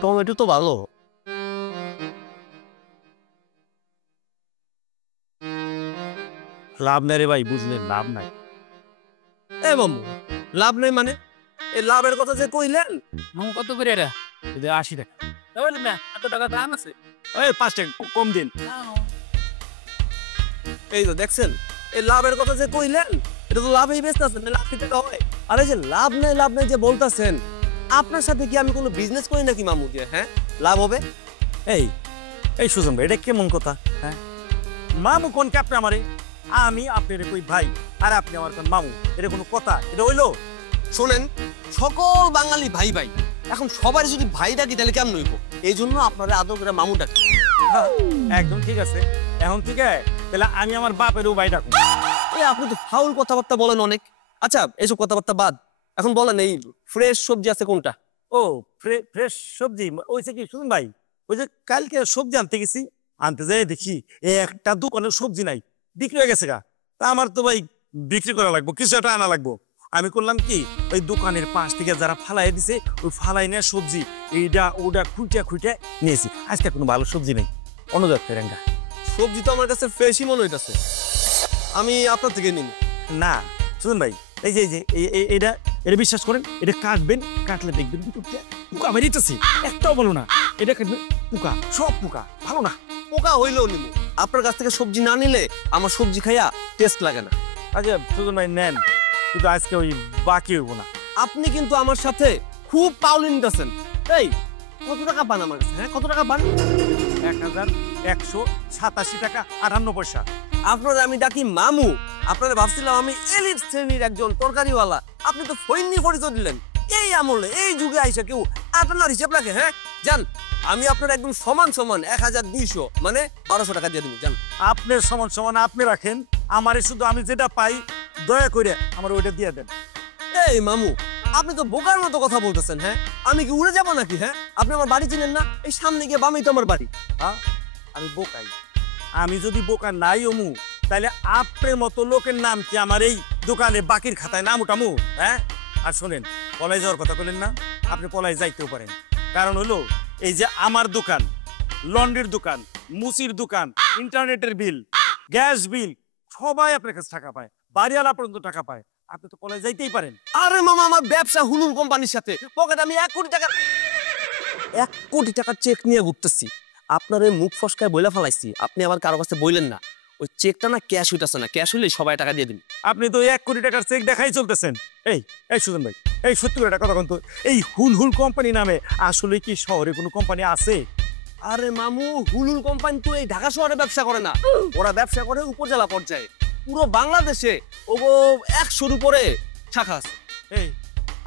Tomato তো ভালো। লাভ নাই রে ভাই, বুঝলেন, লাভ নাই। এ মামু, লাভ নেই মানে? এই লাভের কথা যে কইলেন। মামু কত করে এটা? 80 টাকা। তাহলে না এত টাকা দাম আছে। ওই 5 টাকা কম দিন। এই তো দেখছেন, এই লাভের কথা যে কইলেন, এটা তো লাভেই বেচতেছেন, লাভ কি টাকা হয়? আরে যে লাভ নাই যে বলতাছেন, আপনার সাথে কি আমি কোনো বিজনেস করি নাকি মামু? যে হ্যাঁ লাভ হবে? এই এই সুজন ভাই, এটা কেমন কথা? হ্যাঁ, মামু কোন কে আপনি আমারে? আমি আপনার কই ভাই, আর আপনি আমার কোন মামু? এটা কোনো কথা? এটা হইলো? শোনেন, সকল বাঙালি ভাই ভাই, এখন সবাই যদি ভাই ডাকি তাহলে কেমন হইব? এই জন্য আপনারা আদর করে মামু ডাকি। হ্যাঁ, একদম ঠিক আছে। এখন ঠিক আছে, তাহলে আমি আমার বাপেরও ভাই ডাকবো। এই আপনি তো ফাউল কথাবার্তা বলেন অনেক। আচ্ছা এইসব কথাবার্তা বাদ, এখন বলেন এই ফ্রেশ সবজি আছে কোনটা? ও ফ্রেশ সবজি ওইছে কি সুজন ভাই? ওই যে কালকে সবজি আনতে গেছি, আনতে যাই দেখি একটা দোকানে সবজি নাই, বিক্রি হয়ে গেছে গা। তা আমার তো ভাই বিক্রি করা লাগবো, কিছু একটা আনা লাগবো। আমি করলাম কি, ওই দোকানের পাশ থেকে যারা ফালাই দিছে, ওই ফালাই নেওয়া সবজি এইটা ওটা খুঁটিয়া নিয়েছি। আজকে কোনো ভালো সবজি নেই, অন্য জাতের রেঙ্গা। সবজি তো আমার কাছে ফ্রেশই মনে হইতাছে, আমি আপনার থেকে নিন। না শুনুন ভাই, এই যে এটা এটা বিশ্বাস করেন, এটা কাটবেন, কাটলে দেখবেন পোকা বেরিয়েছে, একটাও ভালো না। এটা কাটবেন, পোকা, সব পোকা, ভালো না। পোকা হইলেও নিব, আপনার কাছ থেকে সবজি না নিলে আমার সবজি খাইয়া টেস্ট লাগে না। আচ্ছা সুজন ভাই নেন, কিন্তু আজকে ওই বাকি হইব না। আপনি কিন্তু আমার সাথে খুব পাউলি নিতেছেন। এই কত টাকা পান আমার কাছে? হ্যাঁ কত টাকা পান? 1187 টাকা 58 পয়সা। আপনারা আমি ডাকি মামু, আপনারা ভাবছিলাম আমি এলিট শ্রেণীর একজন তরকারিওয়ালা, আপনি তো ফৈন্নি পরিচয় দিলেন। এই আমলে এই যুগে আইসা কেউ আপনার হিসাব রাখে? হ্যাঁ জান, আমি আপনার একদম সমান 1200 মানে 1200 টাকা দিয়ে দিব। জান আপনার সমান আপনি রাখেন, আমারে শুধু আমি যেটা পাই দয়া করে আমার ওইটা দিয়ে দেন। এই মামু, আপনি তো বোকার মতো কথা বলতেছেন। হ্যাঁ আমি কি উড়ে যাবো নাকি? হ্যাঁ আপনি আমার বাড়ি চিনেন না? এই সামনে গিয়ে বামেই তো আমার বাড়ি। হ্যাঁ আমি বোকাই? আমি যদি বোকা নাই অমু, তাহলে আপনার মতো লোকের নাম কি আমার এই দোকানে বাকির খাতায় নাম উঠামু? হ্যাঁ, আর শোনেন, পলাই যাওয়ার কথা বলেন না, আপনি পলাই যাইতেও পারেন। কারণ হলো এই যে আমার দোকান, লন্ড্রির দোকান, মুচির দোকান, ইন্টারনেটের বিল, গ্যাস বিল, সবাই আপনার কাছে টাকা পায়, বাড়িওয়ালা পর্যন্ত টাকা পায়। আপনি তো পলাই যাইতেই পারেন। আরে মামা, আমার ব্যবসা হুলুল কোম্পানির সাথে, পকেটে আমি 1 কোটি টাকা 1 কোটি টাকার চেক নিয়ে ঘুরতেছি। আপনার এই মুখ ফসকায় বইলা ফেলাইছি, আপনি আবার কারো কাছে বললেন না। ওই চেকটা না ক্যাশ হইতাছে না, ক্যাশ হইলে সবাই টাকা দিয়ে দিন। আপনি তো 1 কোটি টাকার চেক দেখাই চলতেছেন। এই এই সুজন ভাই, এই 70 টাকা কথা কিন্তু এই হুল কোম্পানি নামে আসলে কি শহরে কোনো কোম্পানি আছে? আরে মামু, হুলুল কোম্পানি তো এই ঢাকা শহরে ব্যবসা করে না, ওরা ব্যবসা করে উপজেলা পর্যায়ে। পুরো বাংলাদেশে ওগো 100-র উপরে শাখা আছে। এই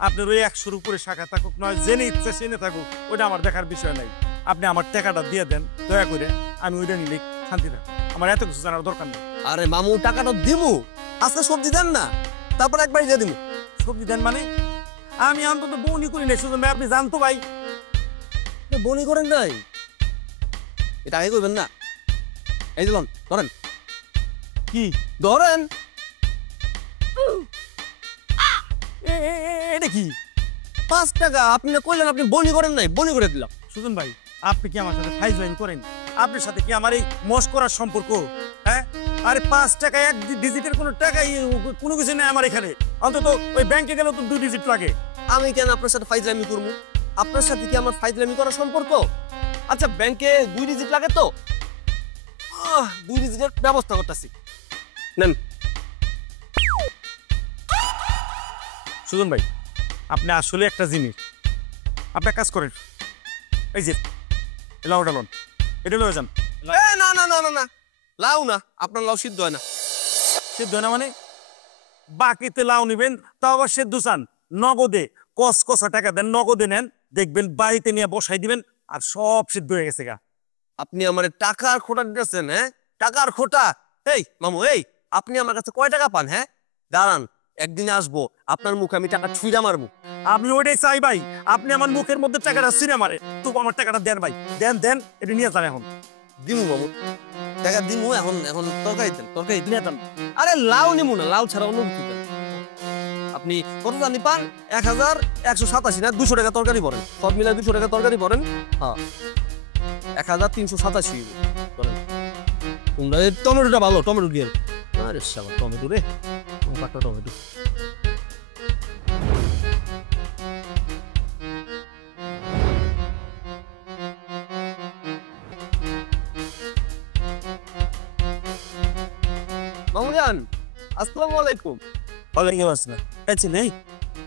আপনার ওই 100-র উপরে শাখা থাকুক নয়, জেনে ইচ্ছে জেনে থাকুক, ওটা আমার দেখার বিষয় নাই। আপনি আমার টাকাটা দিয়ে দেন দয়া করে, আমি ওইটা নিলে শান্তি থাকবো। আমার এত কিছু জানার দরকার নেই। আরে মামু, টাকাটা দিমু, আজকে সবজি দেন না, তারপর একবার দিয়ে দিমু। সবজি দেন মানে? আমি অন্তত বউনি করি নাই সুজন ভাই, আপনি জানতো ভাই। বনি করেন নাই, এটা আগে করবেন না। এই দিলন ধরেন, কি ধরেন। এটা কি? 5 টাকা আপনি না কইলেন আপনি বনি করেন নাই, বনি করে দিলাম। সুজন ভাই, আপনি কি আমার সাথে ফাইজলামি করেন? আপনার সাথে কি আমার এই মস্করার সম্পর্ক? হ্যাঁ, আরে 5 টাকা 1 ডিজিটের কোনো টাকাই কোনো কিছু নেই আমার এখানে। অন্তত ওই ব্যাংকে গেলেও তো 2 ডিজিট লাগে। আমি কেন আপনার সাথে ফাইজলামি করবো? আপনার সাথে কি আমার ফাইজলামি করার সম্পর্ক? আচ্ছা ব্যাংকে 2 ডিজিট লাগে তো, 2 ডিজিটের ব্যবস্থা করতেছি, নেন। সুজন ভাই, আপনি আসলে একটা জিনিস, আপনি কাজ করেন, এই যে লাউটা লোন, এটা লয়ে যান। না না না না না, লাউ না, আপনার লাউ সিদ্ধ হয় না। সিদ্ধ হয় না মানে? বাকিতে লাউ নিবেন, তাও আবার সেদ্ধ চান? নগদে কসা টাকা দেন, নগদে নেন, দেখবেন বাড়িতে নিয়ে বসাই দিবেন আর সব সিদ্ধ হয়ে গেছে গা। আপনি আমার টাকার খোটা দিতেছেন? হ্যাঁ টাকার খোটা? এই মামু, এই আপনি আমার কাছে কয় টাকা পান? হ্যাঁ দাঁড়ান, একদিন আসবো আপনার মুখে আমি টাকা ছুঁড়া মারবো। আমি ওইটাই চাই ভাই, আপনি আমার মুখের মধ্যে টাকাটা ছিঁড়ে মারে, তবু আমার টাকাটা দেন ভাই, দেন, এটা নিয়ে যান এখন। দিমু মামু, টাকা দিমু, এখন তরকারি দেন, তরকারি নিয়ে যান। আরে লাউ নিমু না, লাউ ছাড়া অন্য কিছু দেন। আপনি কত জানি পান? 1187 না 200 টাকা তরকারি পড়েন, সব মিলাই 200 টাকা তরকারি পড়েন। হ্যাঁ 1387 বলেন। তোমরা এই টমেটোটা ভালো, টমেটো দিয়ে। আরে শালা টমেটো রে, পাটা টমেটো। মামুজান, আসসালামু আলাইকুম। ওয়ালাইকুম আসসালাম। আচ্ছা নেই,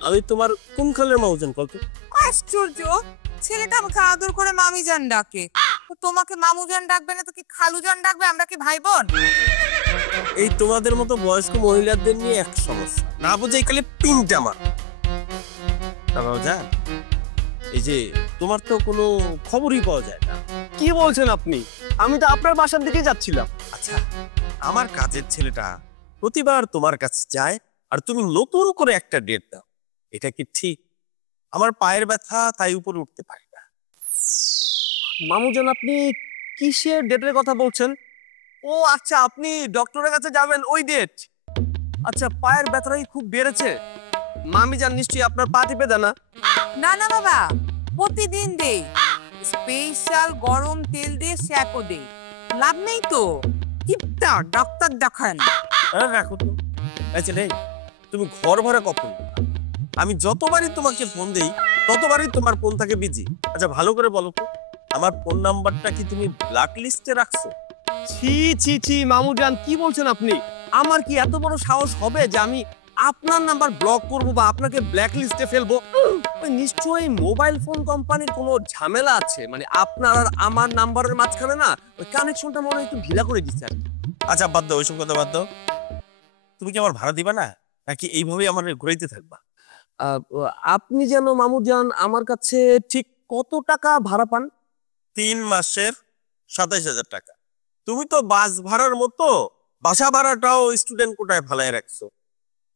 আমি তোমার কোন খালের মাউজান কত? আশ্চর্য, ছেলেটা আমাকে আদর করে মামিজান ডাকে, তো তোমাকে মামুজান ডাকবে না তো কি খালুজান ডাকবে? আমরা কি ভাই বোন? এই তোমাদের মতো বয়স্ক মহিলাদের নিয়ে এক সমস্যা, না বুঝে খালি পিনটা মার। এই যে তোমার তো কোনো খবরই পাওয়া যায় না। কি বলছেন আপনি? আমি তো আপনার বাসার দিকেই যাচ্ছিলাম। আচ্ছা, আমার কাজের ছেলেটা প্রতিবার তোমার কাছে যায় আর তুমি নতুন করে একটা ডেট দাও, এটা কি ঠিক? আমার পায়ের ব্যথা, তাই উপরে উঠতে পারি না। মামুজান, আপনি কিসের ডেটের কথা বলছেন? ও আচ্ছা, আপনি ডক্টরের কাছে যাবেন ওই ডেট। আচ্ছা, পায়ের ব্যথাটাই খুব বেড়েছে। মামিজান নিশ্চয়ই আপনার পা টিপে দেয় না? না না বাবা, প্রতিদিন দেই, স্পেশাল গরম তেল দিয়ে শ্যাকো দেই, লাভ নেই তো। কিপটা ডাক্তার দেখান। রাখো তো। আচ্ছা নেই, তুমি ঘর ভাড়া কখন? আমি যতবারই তোমাকে ফোন দেই ততবারই তোমার ফোন থাকে বিজি। আচ্ছা ভালো করে বলো তো, আমার ফোন নাম্বারটা কি তুমি ব্ল্যাক লিস্টে রাখছো? ছি ছি ছি মামুজান, কি বলছেন আপনি? আমার কি এত বড় সাহস হবে যে আমি আপনার নাম্বার ব্লক করব বা আপনাকে ব্ল্যাক লিস্টে ফেলবো? ওই নিশ্চয়ই মোবাইল ফোন কোম্পানির কোনো ঝামেলা আছে, মানে আপনার আর আমার নাম্বারের মাঝখানে না ওই কানেকশনটা মনে হয় একটু ঢিলা করে দিচ্ছে আর কি। আচ্ছা বাদ দাও, ওইসব কথা বাদ দাও। তুমি কি আমার ভাড়া দিবা না, নাকি এইভাবেই আমার ঘুরাইতে থাকবা? আহ, আপনি যেন মামুজান আমার কাছে ঠিক কত টাকা ভাড়া পান? 3 মাসের 27,000 টাকা। তুমি তো বাস ভাড়ার মতো বাসা ভাড়াটাও স্টুডেন্ট কোটায় ফালায় রাখছো।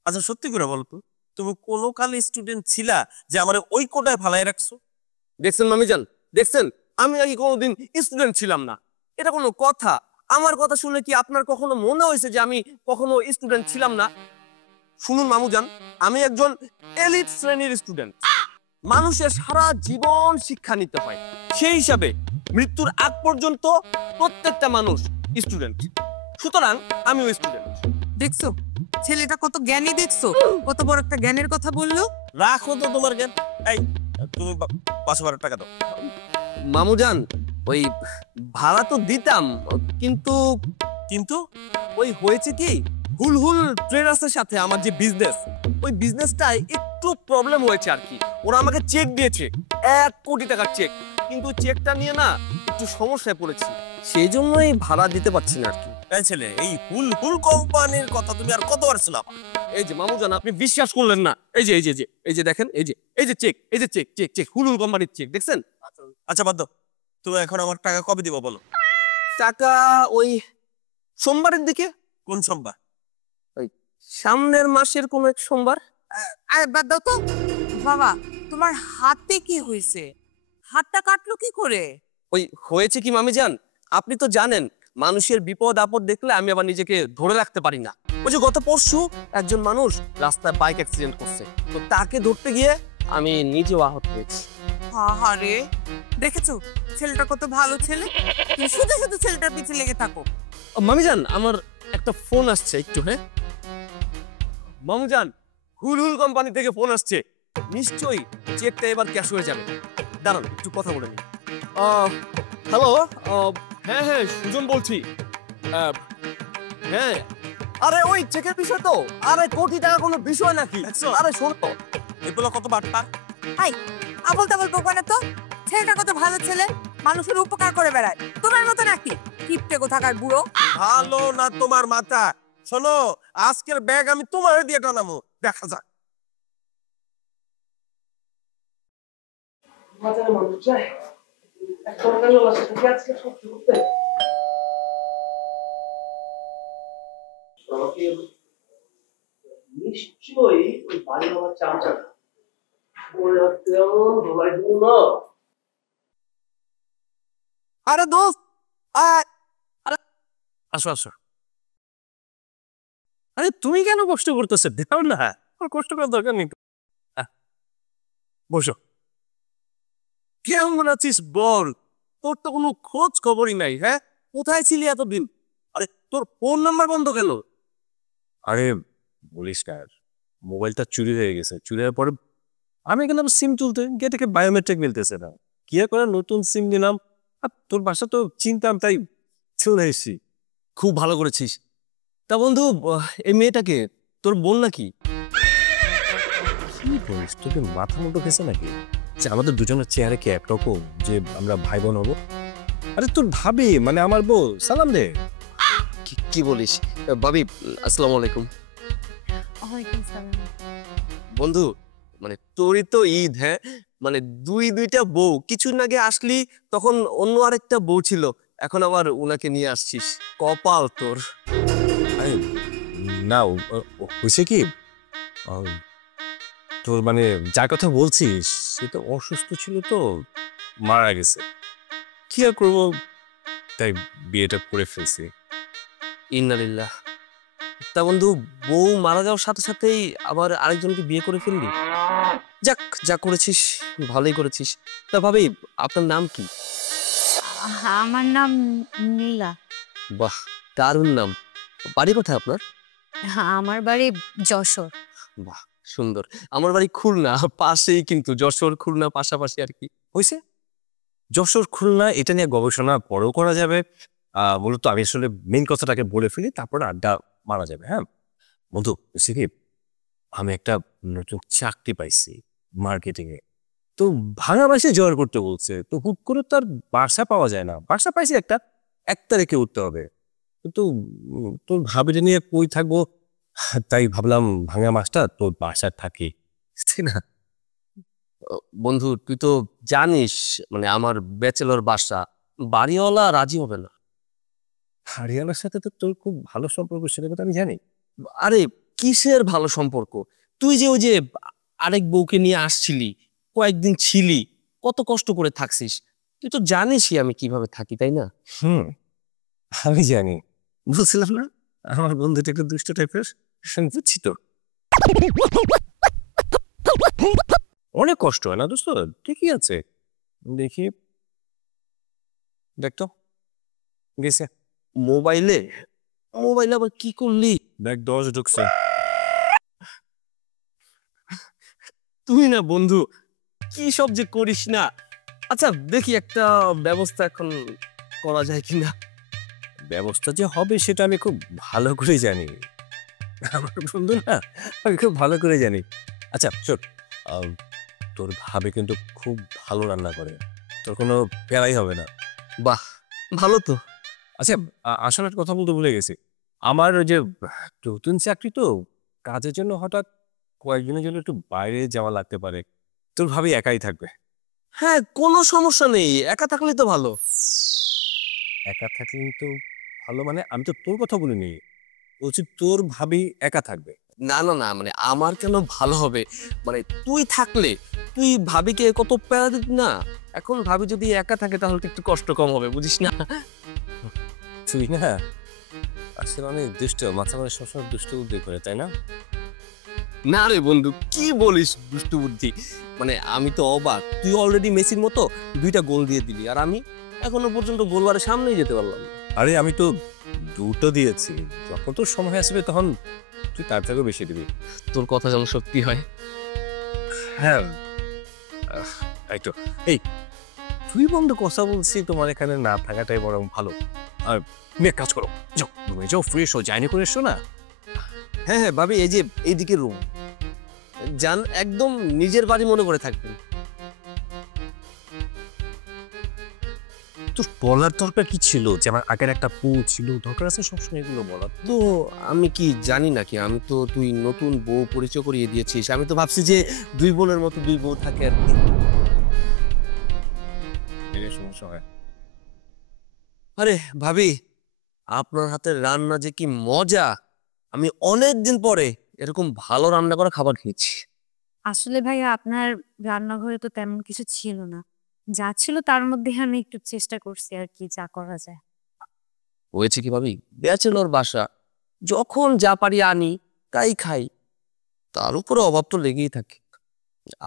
আচ্ছা সত্যি করে বলো তো, তুমি কোনো কালে স্টুডেন্ট ছিলা যে আমার ওই কোটায় ফালায় রাখছো? দেখছেন মামিজান, দেখছেন আমি নাকি কোনোদিন স্টুডেন্ট ছিলাম না? এটা কোনো কথা? আমার কথা শুনে কি আপনার কখনো মনে হয়েছে যে আমি কখনো স্টুডেন্ট ছিলাম না? শুনুন মামুজান, আমি একজন এলিট শ্রেণীর স্টুডেন্ট। মানুষের সারা জীবন শিক্ষা নিতে হয়, সেই হিসাবে মৃত্যুর আগ পর্যন্ত প্রত্যেকটা মানুষ স্টুডেন্ট। সুতরাং আমিও স্টুডেন্ট। দেখছো ছেলেটা কত জ্ঞানী, দেখছো কত বড় একটা জ্ঞানের কথা বললো। রাখো তো তোমার জ্ঞান। এই তুমি বাসা ভাড়ার টাকা দাও। মামুজান, ওই ভাড়া তো দিতাম, কিন্তু কিন্তু ওই হয়েছে কি, হুলহুল ট্রেডার্সের সাথে আমার যে বিজনেস, ওই বিজনেসটায় একটু প্রবলেম হয়েছে আর কি। ওরা আমাকে চেক দিয়েছে, 1 কোটি টাকার চেক, কিন্তু চেকটা নিয়ে না একটু সমস্যায় পড়েছি, সেই জন্যই ভাড়া দিতে পারছি না আর কি। এই ছেলে, এই হুল হুল কোম্পানির কথা তুমি আর কতবার শোনাবা? এই যে মামুজান, আপনি বিশ্বাস করলেন না, এই যে দেখেন, এই যে চেক, এই যে চেক চেক চেক হুলহুল কোম্পানির চেক দেখছেন? আচ্ছা বাদ দাও, তুমি এখন আমার টাকা কবে দিবা বলো? টাকা ওই সোমবারের দিকে, কোন সোমবার? সামনের মাসের কোন এক সোমবার। আর বাদ দাও তো বাবা, তোমার হাতে কি হয়েছে? হাতটা কাটলো কি করে? ওই হয়েছে কি মামিজান, আপনি তো জানেন মানুষের বিপদ আপদ দেখলে আমি আবার নিজেকে ধরে রাখতে পারি না। ওই যে গত পরশু একজন মানুষ রাস্তায় বাইক অ্যাক্সিডেন্ট করছে, তো তাকে ধরতে গিয়ে আমি নিজেও আহত হয়েছি। আহারে, দেখেছো ছেলেটা কত ভালো ছেলে, তুমি শুধু শুধু ছেলেটার পিছে লেগে থাকো। মামিজান, আমার একটা ফোন আসছে একটু। হ্যাঁ মামুজান, হুলহুল কোম্পানি থেকে ফোন আসছে, নিশ্চয়ই চেকটা এবার ক্যাশ হয়ে যাবে। দাঁড়ান একটু কথা বলে নিই। হ্যালো, হ্যাঁ হ্যাঁ সুজন বলছি। হ্যাঁ, আরে ওই চেকের বিষয় তো, আরে কোটি টাকা কোনো বিষয় নাকি? আরে শোনো, এগুলো কত বাটপা? হাই, আবল তাবল বকবে না তো। ছেলেটা কত ভালো ছেলে, মানুষের উপকার করে বেড়ায়, তোমার মতো নাকি কিপটে কোথাকার বুড়ো। ভালো না তোমার মাথা? শোনো, আজকের ব্যাগ আমি তোমার দিয়ে টানাবো, দেখা যাক। বাজারে মানুষ যায় এক তরকারিওয়ালার সাথে পেঁয়াজ কেটে সবজি করতে। নিশ্চয়ই ওই বাড়ির আমার চামচাটা ওর তেমন ধোলাই দিব না। আরে দোস্ত, আসো আসো। আরে তুমি কেন কষ্ট করতেছো? দেও না, কষ্ট করার দরকার নেই। বসো। কেমন আছিস বল? তোর তো কোনো খোঁজ খবরই নাই। হ্যাঁ, কোথায় ছিলি এতদিন? আরে তোর ফোন নাম্বার বন্ধ কেন? আরে বলিস না, মোবাইলটা চুরি হয়ে গেছে। চুরি হওয়ার পরে আমি এখানে সিম তুলতে গিয়ে থেকে বায়োমেট্রিক মিলতেছে না। কি আর করে নতুন সিম নিলাম। আর তোর বাসা তো চিনতাম, তাই চলে এসেছি। খুব ভালো করেছিস। তা বন্ধু, এই মেয়েটাকে তোর বোন নাকি? কি বলিস, তোকে মাথা মুটো খেয়েছে নাকি যে আমাদের দুজনের চেহারা কি একরকম, যে আমরা ভাই বোন হবো? আরে তোর ভাবি মানে আমার বউ, সালাম দে। কি বলিস ভাবি? আসসালামু আলাইকুম। বন্ধু, মানে তোরই তো ঈদ, হ্যাঁ? মানে দুইটা বউ। কিছুদিন আগে আসলি তখন অন্য আরেকটা বউ ছিল, এখন আবার ওনাকে নিয়ে আসছিস। কপাল তোর। আরে না, হয়েছে কি, তোর মানে যার কথা বলছিস সে তো অসুস্থ ছিল, তো মারা গেছে। কি আর করবো, তাই বিয়েটা করে ফেলছি। ইন্নালিল্লাহ। তা বন্ধু, বউ মারা যাওয়ার সাথে সাথেই আবার আরেকজনকে বিয়ে করে ফেললি? যাক, যা করেছিস ভালোই করেছিস। তা ভাবি, আপনার নাম কি? আমার নাম নীলা। বাহ, দারুণ নাম। বাড়ি কোথায় আপনার? আমার বাড়ি যশোর। বাহ, সুন্দর। আমার বাড়ি খুলনা, পাশেই কিন্তু। যশোর খুলনা পাশাপাশি আর কি। হয়েছে, যশোর খুলনা এটা নিয়ে গবেষণা পরেও করা যাবে। মূলত আমি আসলে মেন কথাটাকে বলে ফেলি, তারপরে আড্ডা মারা যাবে। হ্যাঁ বন্ধু, বুঝছি কি, আমি একটা নতুন চাকরি পাইছি মার্কেটিং এ। তো ভাঙা বাসে জয়েন করতে বলছে, তো হুট করে তার বাসা পাওয়া যায় না। বাসা পাইছি একটা, 1 তারিখে উঠতে হবে। কিন্তু তোর ভাবিটা নিয়ে কই থাকবো, তাই ভাবলাম ভাঙা মাসটা তোর বাসায় থাকি, ঠিক না? বন্ধু, তুই তো জানিস মানে আমার ব্যাচেলর বাসা, বাড়িওয়ালা রাজি হবে না। হারিয়ানার সাথে তো তোর খুব ভালো সম্পর্ক, সেটা কথা আমি জানি। আরে কিসের ভালো সম্পর্ক? তুই যে ওই যে আরেক বউকে নিয়ে আসছিলি, কয়েকদিন ছিলি, কত কষ্ট করে থাকছিস। তুই তো জানিসই আমি কিভাবে থাকি, তাই না? হুম, আমি জানি। বলছিলাম না আমার বন্ধুটা একটু দুষ্ট টাইপের, বুঝছি তো। অনেক কষ্ট হয় না দোস্ত? ঠিকই আছে, দেখি দেখ তো গেছে। মোবাইলে মোবাইলে আবার কি করলি? দেখ 10 ঢুকছে। তুই না বন্ধু, কি সব যে করিস না। আচ্ছা দেখি একটা ব্যবস্থা এখন করা যায় কিনা। ব্যবস্থা যে হবে সেটা আমি খুব ভালো করে জানি, আমার বন্ধু না, আমি খুব ভালো করে জানি। আচ্ছা শোন, তোর ভাবে কিন্তু খুব ভালো রান্না করে, তোর কোনো প্যারাই হবে না। বাহ, ভালো তো। আচ্ছা, আসলে একটা কথা বলতে ভুলে গেছি। আমার ওই যে নতুন চাকরি তো, কাজের জন্য হঠাৎ কয়েকদিনের জন্য একটু বাইরে যাওয়া লাগতে পারে। তোর ভাবি একাই থাকবে। হ্যাঁ, কোনো সমস্যা নেই, একা থাকলেই তো ভালো। একা থাকলেই তো ভালো মানে, আমি তো তোর কথা বলিনি, বলছি তোর ভাবি একা থাকবে। না না না, মানে আমার কেন ভালো হবে? মানে তুই থাকলে তুই ভাবিকে কত প্যারা দিতি না। এখন ভাবি যদি একা থাকে তাহলে তো একটু কষ্ট কম হবে, বুঝিস না? তুই না আসলে অনেক দুষ্ট, মাথা মানে সবসময় দুষ্ট বুদ্ধি করে, তাই না? না রে বন্ধু, কি বলিস দুষ্টু বুদ্ধি? মানে আমি তো অবাক, তুই অলরেডি মেসির মতো 2টা গোল দিয়ে দিলি, আর আমি এখনো পর্যন্ত গোলবারের সামনেই যেতে পারলাম না। আরে আমি তো 2টো দিয়েছি, যখন তোর সময় আসবে তখন তুই তার থেকেও বেশি দিবি। তোর কথা যেন সত্যি হয়। হ্যাঁ, এই তো, এই তুই বন্ধু কথা বলছি, তোমার এখানে না থাকাটাই বরং ভালো। আর তুমি এক কাজ করো, যাও রুমে যাও, ফ্রেশ হো, জার্নি করে এসো না। হ্যাঁ হ্যাঁ ভাবি, এই যে এইদিকে রুম, যান একদম নিজের বাড়ি মনে করে থাকবেন। তোর বলার দরকার কি ছিল যে আমার আগের একটা বউ ছিল, দরকার আছে সবসময় এগুলো বলার? তো আমি কি জানি নাকি? আমি তো, তুই নতুন বউ পরিচয় করিয়ে দিয়েছিস, আমি তো ভাবছি যে 2 বোনের মতো 2 বউ থাকে আর কি। এর সমস্যা হয়। আরে ভাবি, আপনার হাতের রান্না যে কি মজা! আমি অনেক দিন পরে এরকম ভালো রান্না করা খাবার খেয়েছি। আসলে ভাইয়া আপনার রান্নাঘরে তো তেমন কিছু ছিল না, যা ছিল তার মধ্যে আমি একটু চেষ্টা করছি আর কি, যা করা যায়। হয়েছে কি ভাবি, ব্যাচেলর বাসা, যখন যা পারি আনি তাই খাই। তার উপরে অভাব তো লেগেই থাকে।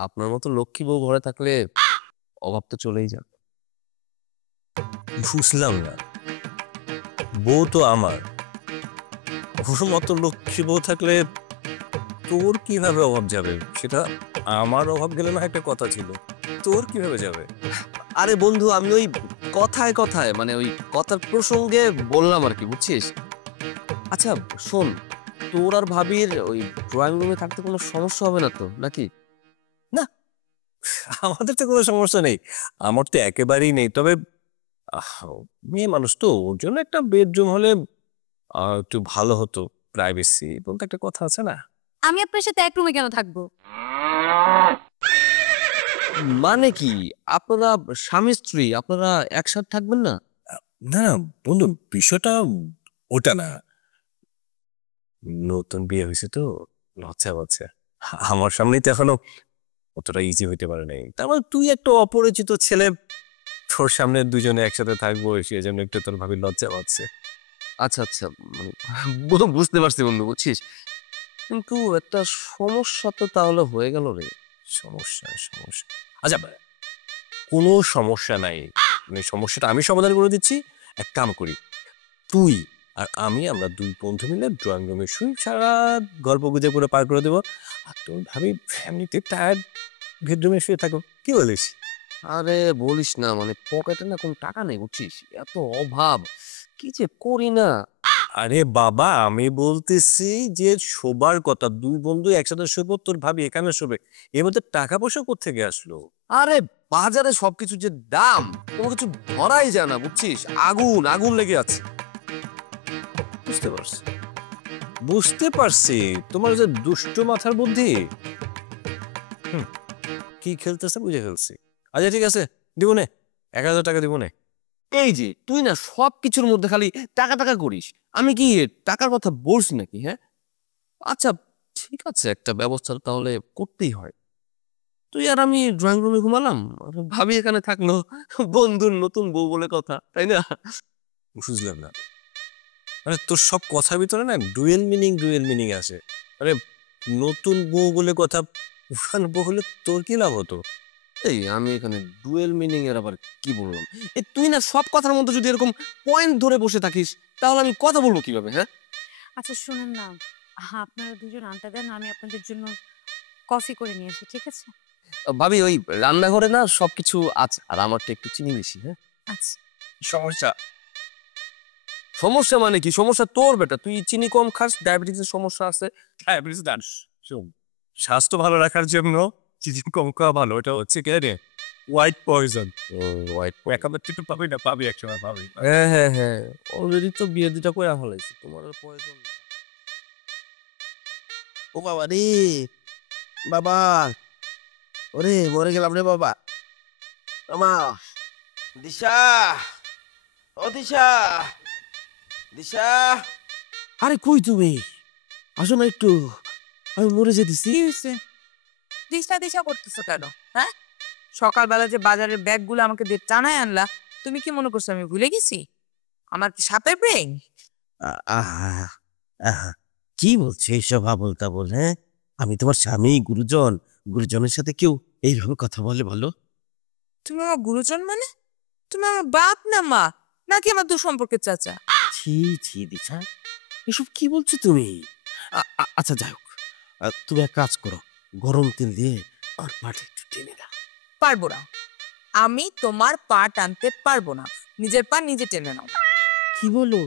আপনার মতো লক্ষ্মী বউ ঘরে থাকলে অভাব তো চলেই যাবে। বুঝলাম না, বউ তো আমার, ওর মতো লক্ষ্মী বউ থাকলে তোর কিভাবে অভাব যাবে? সেটা আমার অভাব গেলে না একটা কথা ছিল, তোর কিভাবে যাবে? আরে বন্ধু, আমি ওই কথায় কথায় মানে ওই কথার প্রসঙ্গে বললাম আর কি, বুঝছিস? আচ্ছা শোন, তোর আর ভাবির ওই ড্রয়িং রুমে থাকতে কোনো সমস্যা হবে না তো নাকি? আমাদের তো কোনো সমস্যা নেই, আমার তো একেবারেই নেই। তবে আহ, মেয়ে মানুষ তো, ওর জন্য একটা বেডরুম হলে একটু ভালো হতো। প্রাইভেসি বলতে একটা কথা আছে না? আমি আপনার সাথে এক রুমে কেন থাকবো? মানে কি, আপনারা স্বামী স্ত্রী, আপনারা একসাথে থাকবেন না? না না বন্ধু, বিষয়টা ওটা না। নতুন বিয়ে হয়েছে তো, লজ্জা পাচ্ছে। আমার সামনেই তো এখনো অতটা ইজি হইতে পারে নাই। তার মানে তুই একটা অপরিচিত ছেলে, তোর সামনে দুজনে একসাথে থাকবো, সেজন্য একটু তোর ভাবি লজ্জা পাচ্ছে। আচ্ছা আচ্ছা, মানে বুঝতে পারছি বন্ধু, বুঝছিস, কিন্তু একটা সমস্যা তো তাহলে হয়ে গেল রে। সমস্যা সমস্যা আচ্ছা, কোনো সমস্যা নাই, মানে সমস্যাটা আমি সমাধান করে দিচ্ছি। এক কাম করি, তুই আর আমি, আমরা দুই বন্ধু মিলে ড্রয়িং রুমে শুই, সারা গল্প গুজে করে পার করে দেবো। আর তোর ভাবি ফ্যামিলিতে টায়ার্ড, বেডরুমে শুয়ে থাকো, কি বলিস? আরে বলিস না, মানে পকেটে না কোনো টাকা নেই, বুঝছিস, এত অভাব, কি যে করি না। আরে বাবা, আমি বলতেছি যে শোবার কথা, দুই বন্ধু একসাথে শোবো, তোর ভাবি এখানে শোবে, এর মধ্যে টাকা পয়সা কোত্থেকে আসলো? আরে বাজারে সবকিছু যে দাম, কোনো কিছু ধরাই যায় না, বুঝছিস, আগুন আগুন লেগে আছে। বুঝতে পারছি, বুঝতে পারছি তোমার যে দুষ্ট মাথার বুদ্ধি। কি খেলতেছে বুঝে ফেলছি। আচ্ছা ঠিক আছে, দিব নে, 1000 টাকা দিব নে। এই যে তুই না সবকিছুর মধ্যে খালি টাকা টাকা করিস, আমি কি টাকার কথা বলছি নাকি? হ্যাঁ আচ্ছা ঠিক আছে, একটা ব্যবস্থা তাহলে করতেই হয়। তুই আর আমি ড্রয়িং রুমে ঘুমালাম, আর ভাবি এখানে থাকলো, বন্ধুর নতুন বউ বলে কথা, তাই না? বুঝলাম না, মানে তোর সব কথার ভিতরে না ডুয়েল মিনিং আছে। আরে নতুন বউ বলে কথা, পুরান বউ হলে তোর কি লাভ হতো? এই আমি এখানে ডুয়েল মিনিং এর আবার কি বললাম? এই তুই না সব কথার মধ্যে যদি এরকম পয়েন্ট ধরে বসে থাকিস, তাহলে আমি কথা বলবো কিভাবে? হ্যাঁ আচ্ছা শুনেন না, আপনারা দুজন আড্ডা দেন, আমি আপনাদের জন্য কফি করে নিয়ে আসি, ঠিক আছে? ভাবি, ওই রান্নাঘরে না সবকিছু আছে, আর আমারটা একটু চিনি বেশি। হ্যাঁ আচ্ছা। সমস্যা? সমস্যা মানে কি? সমস্যা তোর বেটা, তুই চিনি কম খাস, ডায়াবেটিসের সমস্যা আছে। ডায়াবেটিস দাস, শোন, স্বাস্থ্য ভালো রাখার জন্য চিনি কম খাওয়া ভালো। এটা হচ্ছে কে রে, হোয়াইট পয়জন। হোয়াইট, এখন তুই তো পাবি না, পাবি একসময় পাবি। হ্যাঁ হ্যাঁ হ্যাঁ, অলরেডি তো বিয়ে দুটা করে ফেলাইছি, তোমার আর প্রয়োজন নেই। ও বাবা রে, বাবা, ওরে মরে গেলাম রে বাবা। আমা, দিশা, ও দিশা, দিশা, আরে কই তুমি? আসো না একটু, আমি মরে যেতেছি। কি হয়েছে? দিশা দিশা করতেছো কেন? হ্যাঁ, সকালবেলা যে বাজারের ব্যাগগুলো আমাকে দিয়ে টানায় আনলা, তুমি কি মনে করছো আমি ভুলে গেছি? আমার কি সাপের ব্রেন? আহা, আহা, কি বলছো এইসব আবল তাবল? হ্যাঁ, আমি তোমার স্বামী, গুরুজন, গুরুজনের সাথে কেউ এইভাবে কথা বলে বলো? তুমি আমার গুরুজন মানে? তুমি আমার বাপ না মা, নাকি আমার দুঃসম্পর্কের চাচা? ছি ছি দিশা, এসব কি বলছো তুমি? আচ্ছা যাই হোক, তুমি এক কাজ করো, গরম তেল দিয়ে আমার পাটা একটু টেনে দাও। পারবো না, আমি তোমার পা টানতে পারবো না, নিজের পা নিজে টেনে নাও। কি বলো?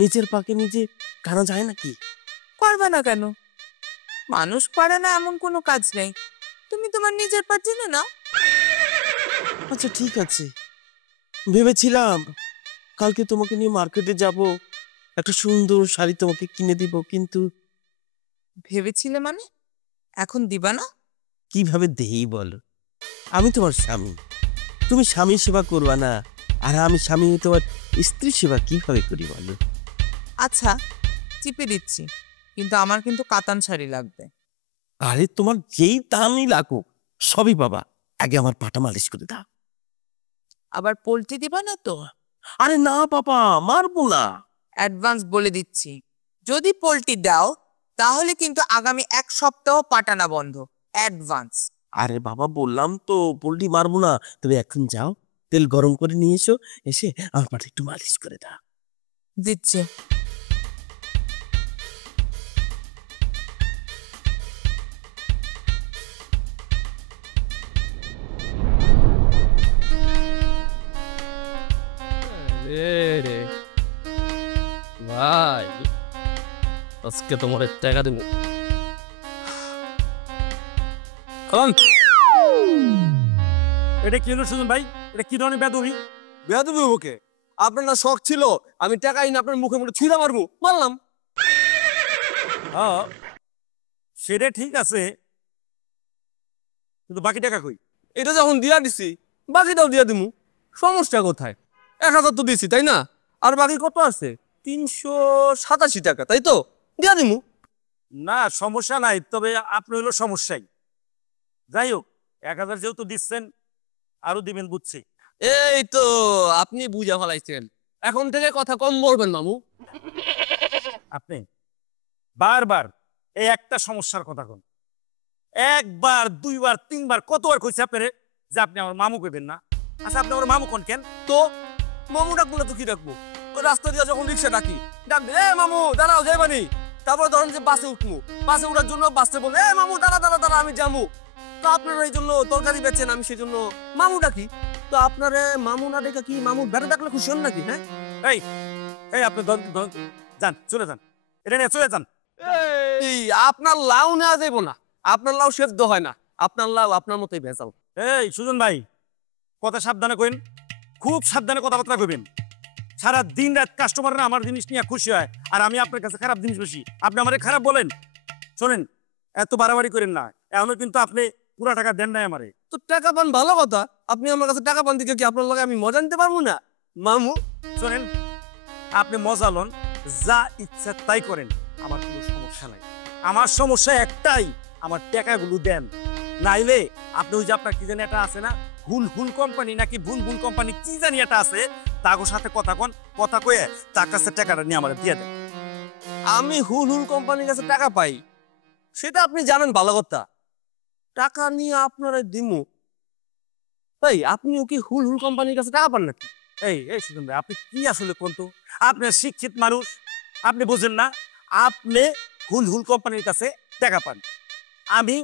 নিজের পাকে নিজে টানা যায় নাকি? পারবে না কেন? মানুষ পারে না এমন কোনো কাজ নেই, তুমি তোমার নিজের পা টেনে নাও। আচ্ছা ঠিক আছে, ভেবেছিলাম কালকে তোমাকে নিয়ে মার্কেটে যাব, একটা সুন্দর শাড়ি তোমাকে কিনে দিব, কিন্তু ভেবেছিলে মানে এখন দিবা না? কিভাবে দেই বলো? আমি তোমার স্বামী, তুমি স্বামী সেবা করবা না, আর আমি স্বামী হয়ে তোমার স্ত্রী সেবা কিভাবে করি বলো? আচ্ছা চিপে দিচ্ছি, কিন্তু আমার কিন্তু কাতান শাড়ি লাগবে। আরে তোমার যেই দামই লাগুক সবই বাবা, আগে আমার পাটা মালিশ করে দাও। আবার পোল্ট্রি দিবা না তো? আরে না বাবা, মারবো না। অ্যাডভান্স বলে দিচ্ছি, যদি পোল্ট্রি দাও তাহলে কিন্তু আগামী 1 সপ্তাহ পাটানা বন্ধ, অ্যাডভান্স। আরে বাবা বললাম তো পোল্ট্রি মারবো না, তুমি এখন যাও তেল গরম করে নিয়ে এসো, এসে আমার পাটা একটু মালিশ করে দাও। দিচ্ছে। রে ভাই, আজকে তোমার টাকা দেবো। এটা কি হলো সুজন ভাই? এটা কি ধরনের বেদবি? বেয়াদবি ওকে, আপনার না শখ ছিল আমি টাকা এনে আপনার মুখে মুখে ছুঁড়া মারবো, মারলাম। হ্যাঁ সেটা ঠিক আছে, কিন্তু বাকি টাকা কই? এটা যখন দিয়া দিছি বাকিটাও দিয়া দিমু, সমস্যা কোথায়? 1000 তো দিছি তাই না, আর বাকি কত আছে? 387 টাকা, তাই তো? দিয়া দিমু। না সমস্যা নাই, তবে আপনি হলো সমস্যাই। যাই হোক 1000 যেহেতু দিচ্ছেন আরো দিবেন বুঝছি। এই তো আপনি বুঝা ফেলাইছেন, এখন থেকে কথা কম বলবেন মামু। আপনি বারবার এই একটা সমস্যার কথা কোন, একবার দুইবার তিনবার কতবার কইছে আপনারে যে আপনি আমার মামু কইবেন না। আচ্ছা আপনি আমার মামু কোন কেন? তো মামু ডাকবো না তো কি ডাকবো? ওই রাস্তা দিয়ে যখন রিক্সা ডাকি, ডাকবে এ মামু দাঁড়াও যাইবানি, তারপরে ধরেন যে বাসে উঠবো, বাসে উঠার জন্য বাসে বলে এ মামু দাঁড়া দাঁড়া দাঁড়া আমি যাবো। তো আপনারা এই জন্য তরকারি বেচেন, আমি সেই জন্য মামু ডাকি। তো আপনারে মামু না ডেকে কি মামু বেড়ে ডাকলে খুশি হন নাকি? হ্যাঁ এই এই আপনি যান, চলে যান, এটা নিয়ে চলে যান। এই আপনার লাউ নেওয়া যাইব না, আপনার লাউ সেদ্ধ হয় না, আপনার লাউ আপনার মতোই ভেজাল। এই সুজন ভাই কথা সাবধানে কইন, খুব সাবধানে কথাবার্তা কইবেন। সারা দিন রাত কাস্টমাররা আমার জিনিস নিয়ে খুশি হয়, আর আমি আপনার কাছে খারাপ জিনিস বেশি, আপনি আমারে খারাপ বলেন। শোনেন এত বাড়াবাড়ি করেন না, এখনো কিন্তু আপনি পুরা টাকা দেন নাই আমারে। তো টাকা পান ভালো কথা, আপনি আমার কাছে টাকা পান দিকে কি আপনার লগে আমি মজা নিতে পারবো না মামু? শোনেন আপনি মজা লন, যা ইচ্ছা তাই করেন, আমার কোনো সমস্যা নাই। আমার সমস্যা একটাই, আমার টাকাগুলো দেন, নাইলে আপনি ওই যে আপনার কি জানি এটা আছে না, হুল হুল কোম্পানি নাকি ভুল ভুল কোম্পানি কি জানি এটা আছে, তাগোর সাথে কথা কন, কথা কয়ে তার কাছে টাকাটা নিয়ে আমার দিয়ে দেন। আমি হুল হুল কোম্পানির কাছে টাকা পাই, সেটা আপনি জানেন ভালো কথা। টাকা নিয়ে আপনারা দিমু, তাই আপনিও কি হুল হুল কোম্পানির কাছে টাকা পান নাকি? এই এই সুজন ভাই আপনি কি আসলে কোন তো, আপনি শিক্ষিত মানুষ, আপনি বোঝেন না, আপনি হুল হুল কোম্পানির কাছে টাকা পান, আমি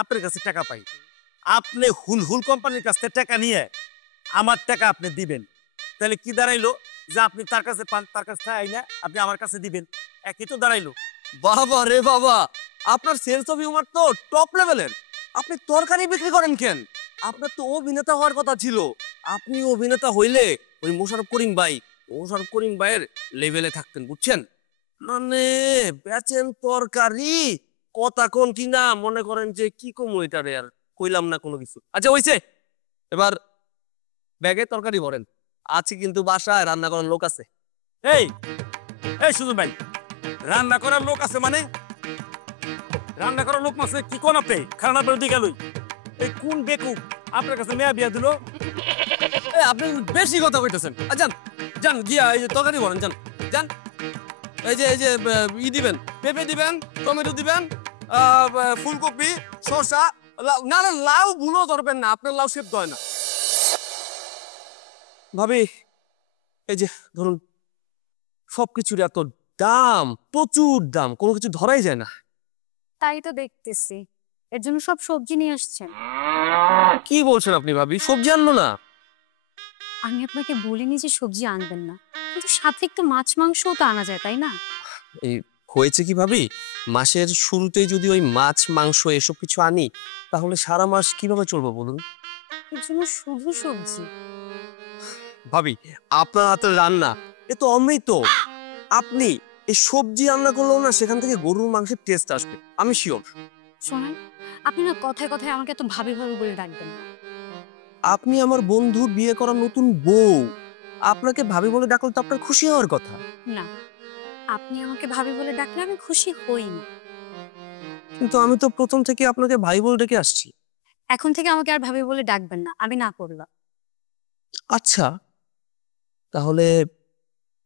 আপনার কাছে টাকা পাই। আপনি হুল হুল কোম্পানির কাছ থেকে টাকা নিয়ে আমার টাকা আপনি দিবেন, তাহলে কি দাঁড়াইলো যে আপনি তার কাছে পান, তার কাছে আইনা আপনি আমার কাছে দিবেন, একই তো দাঁড়াইলো। বাবা রে বাবা, আপনার সেলস অফ হিউমার তো টপ লেভেলের। আপনি তরকারি বিক্রি করেন কেন? আপনার তো অভিনেতা হওয়ার কথা ছিল, আপনি অভিনেতা হইলে ওই মোশাররফ করিম ভাইয়ের লেভেলে থাকতেন, বুঝছেন? মানে বেচেন তরকারি, কথা কোন কি না মনে করেন যে কি কমু এটারে, আর কইলাম না কোনো কিছু। আচ্ছা হইছে, এবার ব্যাগে তরকারি ভরেন, আছে কিন্তু বাসায় রান্না করার লোক আছে। এই এই সুজন ভাই রান্না করার লোক আছে মানে? রান্না করার লোক মাসে কি কোন আপনি খারাপ বেরোতে গেলই, এই কোন বেকুব আপনার কাছে মেয়া বিয়া দিল? আপনি বেশি কথা কইতেছেন। যান যান গিয়া এই যে তরকারি বলেন, যান যান। এই যে ই দিবেন, পেঁপে দিবেন, টমেটো দিবেন, ফুলকপি, শসা, না না লাউ ভুলো ধরবেন না, আপনার লাউ সেদ্ধ হয় না। ভাবি এই যে ধরুন সবকিছুর এত দাম, প্রচুর দাম, কোনো কিছু ধরাই যায় না। তাই তো দেখতেছি, এর জন্য সব সবজি নিয়ে আসছেন। কি বলছেন আপনি ভাবি, সবজি আনলো না? আমি আপনাকে বলিনি যে সবজি আনবেন না, কিন্তু সাথে একটু মাছ মাংসও তো আনা যায় তাই না? এই হয়েছে কি ভাবি, মাসের শুরুতেই যদি ওই মাছ মাংস এসব কিছু আনি, তাহলে সারা মাস কিভাবে চলবো বলুন? এর জন্য শুধু সবজি? ভাবি আপনার হাতের রান্না এ তো অমৃত, আপনি এই সবজি রান্না করলেও না সেখান থেকে গরুর মাংসের টেস্ট আসবে, আমি শিওর। শোনেন, আপনি না কথায় কথায় আমাকে এত ভাবি ভাবি বলে ডাকবেন না। আপনি আমার বন্ধুর বিয়ে করা নতুন বউ, আপনাকে ভাবি বলে ডাকলে তো আপনার খুশি হওয়ার কথা। না, আপনি আমাকে ভাবি বলে ডাকলে আমি খুশি হই না। কিন্তু আমি তো প্রথম থেকে আপনাকে ভাই বলে ডেকে আসছি। এখন থেকে আমাকে আর ভাবি বলে ডাকবেন না, আমি না করলাম। আচ্ছা তাহলে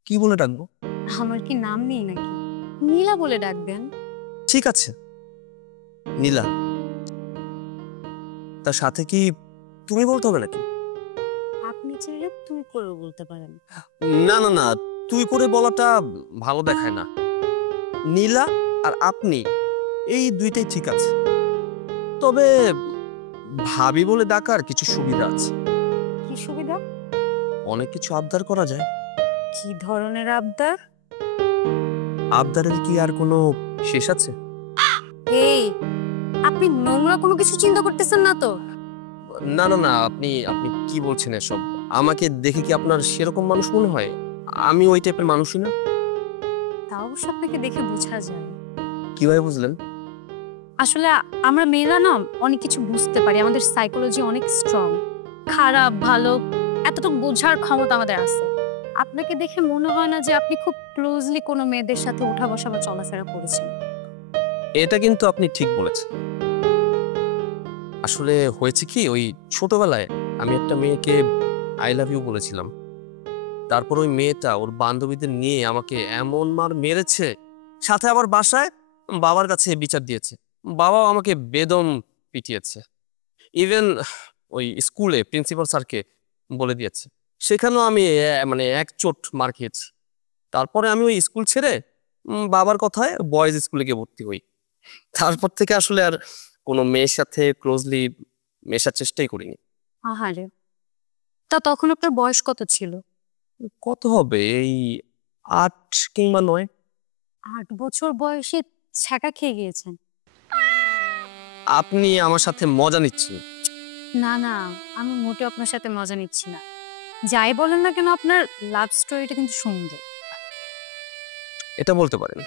কি বলে ডাকবো? আমার কি নাম নেই নাকি? নীলা বলে ডাকবেন। ঠিক আছে নীলা, তার সাথে কি তুমি বলতে হবে নাকি? আপনি চাইলে তুমি করে বলতে পারেন। না না না, তুই করে বলাটা ভালো দেখায় না। নীলা আর আপনি এই দুইটাই ঠিক আছে, তবে ভাবি বলে ডাকার কিছু সুবিধা আছে। কি সুবিধা? অনেক কিছু আবদার করা যায়। কি ধরনের আবদার? আবদারের কি আর কোনো শেষ আছে? এই, আপনি নোংরা কোনো কিছু চিন্তা করতেছেন না তো? না না না, আপনি আপনি কি বলছেন এসব? আমাকে দেখে কি আপনার সেরকম মানুষ মনে হয়? আমি ওই টাইপের মানুষই না। তা অবশ্য আপনাকে দেখে বোঝা যায়। কিভাবে বুঝলেন? আসলে আমরা মেয়েরা না অনেক কিছু বুঝতে পারি, আমাদের সাইকোলজি অনেক স্ট্রং। খারাপ ভালো এতটুকু বোঝার ক্ষমতা আমাদের আছে। আপনাকে দেখে মনে হয় না যে আপনি খুব ক্লোজলি কোনো মেয়েদের সাথে উঠা বসা বা চলাফেরা করেছেন। এটা কিন্তু আপনি ঠিক বলেছেন। আসলে হয়েছে কি, ওই ছোটবেলায় আমি একটা মেয়েকে আই লাভ ইউ বলেছিলাম। তারপর ওই মেয়েটা ওর বান্ধবীদের নিয়ে আমাকে এমন মার মেরেছে, সাথে আবার বাসায় বাবার কাছে বিচার দিয়েছে। বাবাও আমাকে বেদম পিটিয়েছে। ইভেন ওই স্কুলে প্রিন্সিপাল স্যারকে বলে দিয়েছে। সেখানেও আমি মানে এক চোট মার খেয়েছি। তারপরে আমি ওই স্কুল ছেড়ে বাবার কথায় বয়েজ স্কুলে গিয়ে ভর্তি হই। তারপর থেকে আসলে আর কোনো মেয়ের সাথে ক্লোজলি মেশার চেষ্টাই করিনি। আহারে, তা তখন আপনার বয়স কত ছিল? কত হবে, এই 8 কিংবা 9। 8 বছর বয়সে ছ্যাঁকা খেয়ে গিয়েছেন? আপনি আমার সাথে মজা নিচ্ছেন। না না, আমি মোটেও আপনার সাথে মজা নিচ্ছি না। যাই বলেন না কেন, আপনার লাভ স্টোরিটা কিন্তু সুন্দর। এটা বলতে পারেন।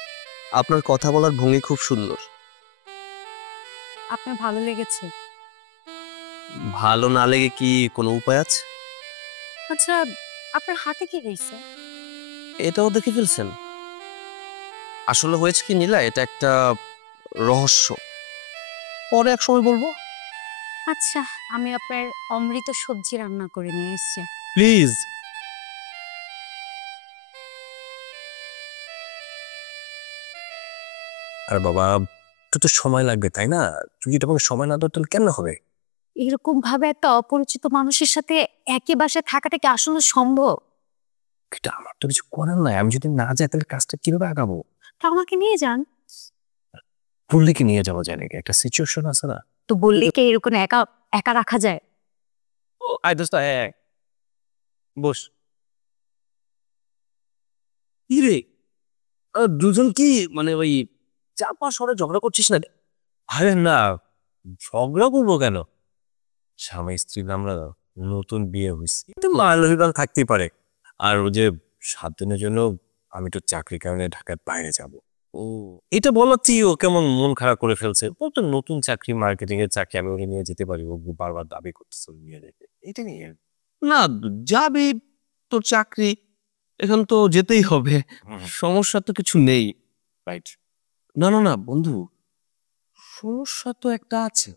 আপনার কথা বলার ভঙ্গি খুব সুন্দর। আপনার ভালো লেগেছে? ভালো না লেগে কি কোনো উপায় আছে? আচ্ছা, আপনার হাতে কি হয়েছে? এটাও দেখে ফেলছেন? আসলে হয়েছে কি নীলা, এটা একটা রহস্য, পরে এক সময় বলবো। আচ্ছা, আমি আপনার অমৃত সবজি রান্না করে নিয়ে এসেছি। প্লিজ। আর বাবা, একটু তো সময় লাগবে তাই না? তুই যদি তোমাকে সময় না দাও তাহলে কেন হবে? এরকম ভাবে একটা অপরিচিত মানুষের সাথে একই বাসায় থাকাটা কি আসলে সম্ভব? কিন্তু আমার তো কিছু করার নাই, আমি যদি না যাই তাহলে কাজটা কিভাবে আগাবো? তা আমাকে নিয়ে যান। বললে কি নিয়ে যাওয়া যায় নাকি? একটা সিচুয়েশন আছে না? তো বললে কি এরকম একা একা রাখা যায়? আয় দোস্ত, আয় বস। কি রে, দুজন কি মানে ওই চাপা স্বরে ঝগড়া করছিস না? আরে না, ঝগড়া করবো কেন? স্বামী স্ত্রী আমরা নতুন বিয়ে হয়েছি, একটু মানবিকতা থাকতেই পারে। আর ও যে 7 দিনের জন্য আমি তো চাকরির কারণে ঢাকার বাইরে যাব। ও, এটা বলাতেই ও কেমন মন খারাপ করে ফেলছে। ও তো নতুন চাকরি, মার্কেটিং এর চাকরি, আমি ওকে নিয়ে যেতে পারি। ও বারবার দাবি করতেছে ওকে নিয়ে যেতে। এটা নিয়ে না যাবি, তোর চাকরি, এখন তো যেতেই হবে, সমস্যা তো কিছু নেই। রাইট। না না না বন্ধু, সমস্যা তো একটা আছে।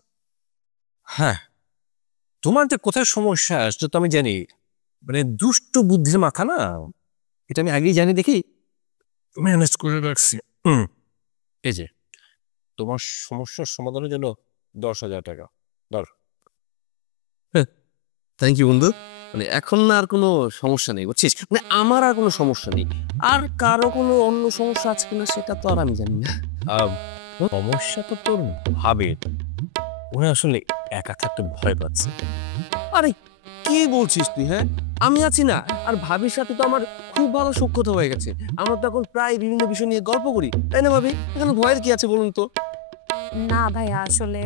হ্যাঁ, তোমার যে কোথায় সমস্যা সেটা তো আমি জানি। মানে দুষ্ট বুদ্ধির মাথা না, এটা আমি আগেই জানি দেখি ম্যানেজ করে রাখছি। এই যে তোমার সমস্যার সমাধানের জন্য 10,000 টাকা ধর। থ্যাংক ইউ বন্ধু। মানে এখন না আর কোনো সমস্যা নেই, বুঝছিস? মানে আমার আর কোনো সমস্যা নেই। আর কারো কোনো অন্য সমস্যা আছে কিনা সেটা তো আর আমি জানি না। সমস্যা তো তোর ভাবে, ওরা আসলে একা থাকতে ভয় পাচ্ছে। আরে কি বলছিস তুই? হ্যাঁ, আমি আছি না, আর ভাবির সাথে তো আমার খুব ভালো সখ্যতা হয়ে গেছে। আমরা তো এখন প্রায় বিভিন্ন বিষয় নিয়ে গল্প করি, তাই না ভাবি? এখানে ভয়ের কি আছে বলুন তো? না ভাই, আসলে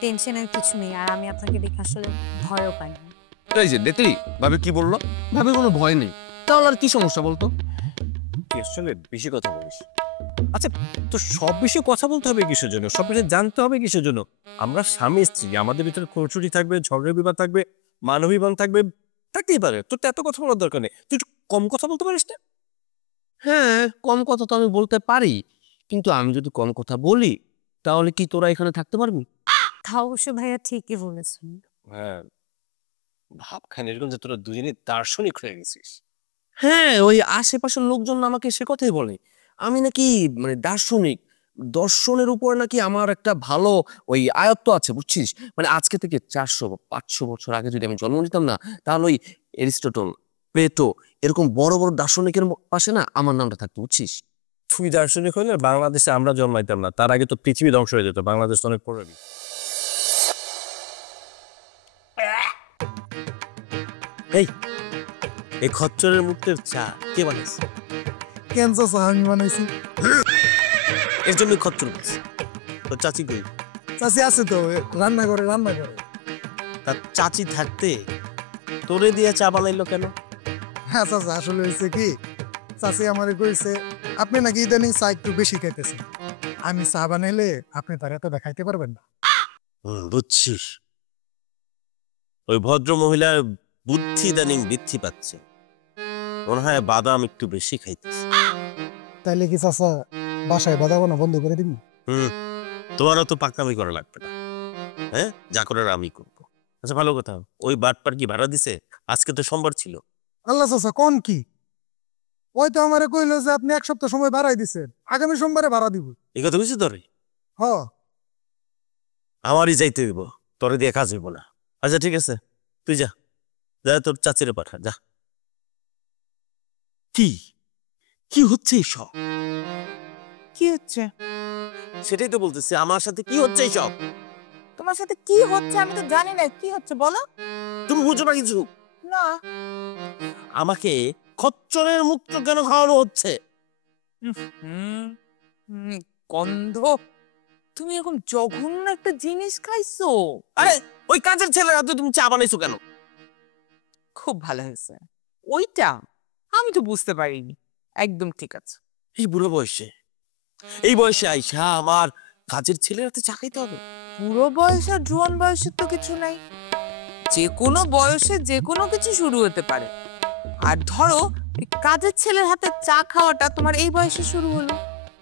টেনশনের কিছু নেই, আর আমি আপনাকে দেখে আসলে ভয়ও পাই না। এই যে দেখলি ভাবি কি বললো, ভাবি কোনো ভয় নেই, তাহলে আর কি সমস্যা বলতো? তুই আসলে বেশি কথা বলিস। আচ্ছা, তো সব বিষয়ে কথা বলতে হবে কিসের জন্য? সব বিষয়ে জানতে হবে কিসের জন্য? আমরা স্বামী স্ত্রী, আমাদের ভিতরে খুনসুটি থাকবে, ঝগড়া বিবাদ থাকবে, মানবিবাদ থাকবে, থাকতেই পারে। তোর তো এত কথা বলার দরকার নেই। তুই একটু কম কথা বলতে পারিস না? হ্যাঁ, কম কথা তো আমি বলতে পারি, কিন্তু আমি যদি কম কথা বলি তাহলে কি তোরা এখানে থাকতে পারবি? তা অবশ্য ভাইয়া ঠিকই বলেছেন। হ্যাঁ, ভাবখান এরকম যে তোরা দুজনে দার্শনিক হয়ে গেছিস। হ্যাঁ, ওই আশেপাশের লোকজন আমাকে সে কথাই বলে, আমি নাকি মানে দার্শনিক, দর্শনের উপর নাকি আমার একটা ভালো ওই আয়ত্ত আছে, বুঝছিস? মানে আজকে থেকে 400 বা 500 বছর আগে যদি আমি জন্ম নিতাম না, তাহলে ওই এরিস্টটল, প্লেটো এরকম বড় বড় দার্শনিকের পাশে না আমার নামটা থাকতো, বুঝছিস? তুই দার্শনিক হইলে বাংলাদেশে আমরা জন্মাইতাম না, তার আগে তো পৃথিবী ধ্বংস হয়ে যেত, বাংলাদেশ তো অনেক পরে। এই খচ্চরের মুক্তের চা কে বানাইছে? কেন চাচা আমি বানাইছি? এর জন্য খচ্চর বানাইছে। তোর চাচি কই? চাচি আছে তো, রান্না করে। তার চাচি থাকতে তোরে দিয়ে চা বানাইলো কেন? হ্যাঁ চাচা, আসলে হয়েছে কি, চাচি আমারে কইছে আপনি নাকি ইদানিং চা একটু বেশি খাইতেছেন, আমি চা বানাইলে আপনি তার এত দেখাইতে পারবেন না। বুঝছিস, ওই ভদ্র মহিলার বুদ্ধি ইদানিং বৃদ্ধি পাচ্ছে, মনে হয় বাদাম একটু বেশি খাইতেছে। তাইলে কি চাচা বাসায় বাধা বানা বন্ধ করে দিবি? তোমারও তো পাকামি করা লাগবে না, হ্যাঁ, যা করার আমি করবো। আচ্ছা ভালো কথা, ওই বাটপার কি ভাড়া দিছে? আজকে তো সোমবার ছিল। আল্লাহ চাচা কোন কি, ওই তো আমারে কইলো যে আপনি 1 সপ্তাহ সময় বাড়াই দিছেন, আগামী সোমবারে ভাড়া দিব। এই কথা বুঝছি তোরে? হ, আমারই যাইতে হইব, তোরে দিয়ে কাজ হইব না। আচ্ছা ঠিক আছে, তুই যা, যা তোর চাচিরে পাঠা, যা। কি কি হচ্ছে এইসব? কি হচ্ছে? সেটাই তো বলতেছি, আমার সাথে কি হচ্ছে এইসব? তোমার সাথে কি হচ্ছে আমি তো জানি না, কি হচ্ছে বলো। তুমি বুঝো না কিছু? না, আমাকে খচ্চরের মুক্ত কেন খাওয়ানো হচ্ছে? গন্ধ, তুমি এরকম জঘন্য একটা জিনিস খাইছো? আরে ওই কাজের ছেলের হাতে তুমি চা বানাইছো কেন? খুব ভালো হয়েছে। ওইটা আমি তো বুঝতে পারিনি। একদম ঠিক আছে। এই বুড়ো বয়সে, এই বয়সে আইসা আমার কাজের ছেলের হাতে চা খাইতে হবে? বুড়ো বয়স আর জোয়ান বয়সের তো কিছু নাই, যে কোনো বয়সে যে কোনো কিছু শুরু হতে পারে। আর ধরো এই কাজের ছেলের হাতে চা খাওয়াটা তোমার এই বয়সে শুরু হলো,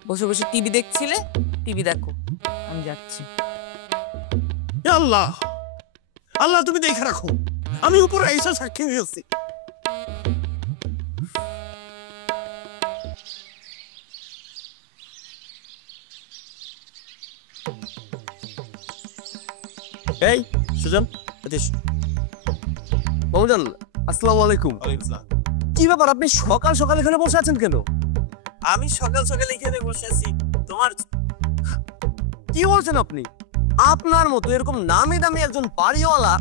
বসে বসে টিভি দেখছিলে, টিভি দেখো, আমি যাচ্ছি। এ আল্লাহ, আল্লাহ তুমি দেখে রাখো, আমি উপরে আইসা সাক্ষী হয়েছি। এই সুজন, মামুজান আসসালামু আলাইকুম। কি ব্যাপার, আপনি সকাল সকাল এখানে বসে আছেন কেন? আমি সকাল সকাল এখানে বসে আছি, তোমার কি বলছেন আপনি? আপনার মতো এরকম নামি দামি একজন বাড়িওয়ালা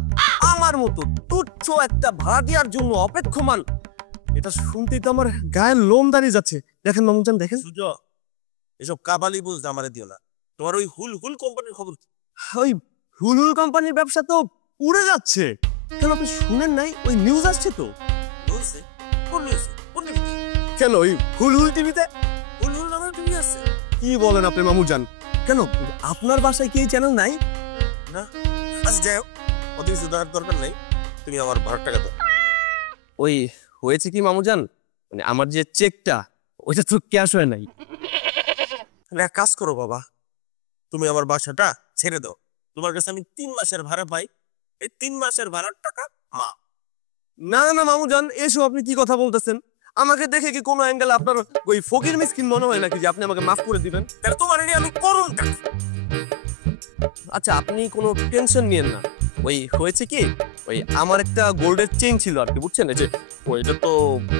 আমার মতো তুচ্ছ একটা ভাড়াটিয়ার জন্য অপেক্ষমান, এটা শুনতেই তো আমার গায়ের লোম দাঁড়িয়ে যাচ্ছে। দেখেন মামুজান, দেখেন সুজ, এসব কাবালি বুঝ আমারে দিও না। তোমার ওই হুল হুল কোম্পানির খবর? ওই হুলহুল কোম্পানির ব্যবসা তো উড়ে যাচ্ছে। কেন আপনি শুনেন নাই? ওই নিউজ আসছে তো। বলছে কোন নিউজ? কোন টিভি? কেন ওই হুলহুল টিভিতে? হুল হুল নামের টিভি আছে? কি বলেন আপনি মামুজান? কেন আপনার বাসায় কি এই চ্যানেল নাই? না, আচ্ছা যাই হোক, অত কিছু দেওয়ার দরকার নেই, তুমি আমার ভাড়ার টাকা দাও। ওই হয়েছে কি মামুজান, মানে আমার যে চেকটা ওইটা তো ক্যাশ হয় নাই। তাহলে এক কাজ করো বাবা, তুমি আমার বাসাটা ছেড়ে দাও। তোমার কাছে আমি 3 মাসের ভাড়া পাই, এই 3 মাসের ভাড়ার টাকা মা। না না না মামুজান, এসব আপনি কি কথা বলতেছেন? আমাকে দেখে কি কোনো অ্যাঙ্গেল আপনার ওই ফকির মিসকিন মনে হয় নাকি যে আপনি আমাকে মাফ করে দিবেন? তাহলে তোমার এনে আমি করুন টাকা। আচ্ছা আপনি কোনো টেনশন নিয়েন না। ওই হয়েছে কি, ওই আমার একটা গোল্ডের চেইন ছিল আর কি, বুঝছেন? এই যে ওইটা তো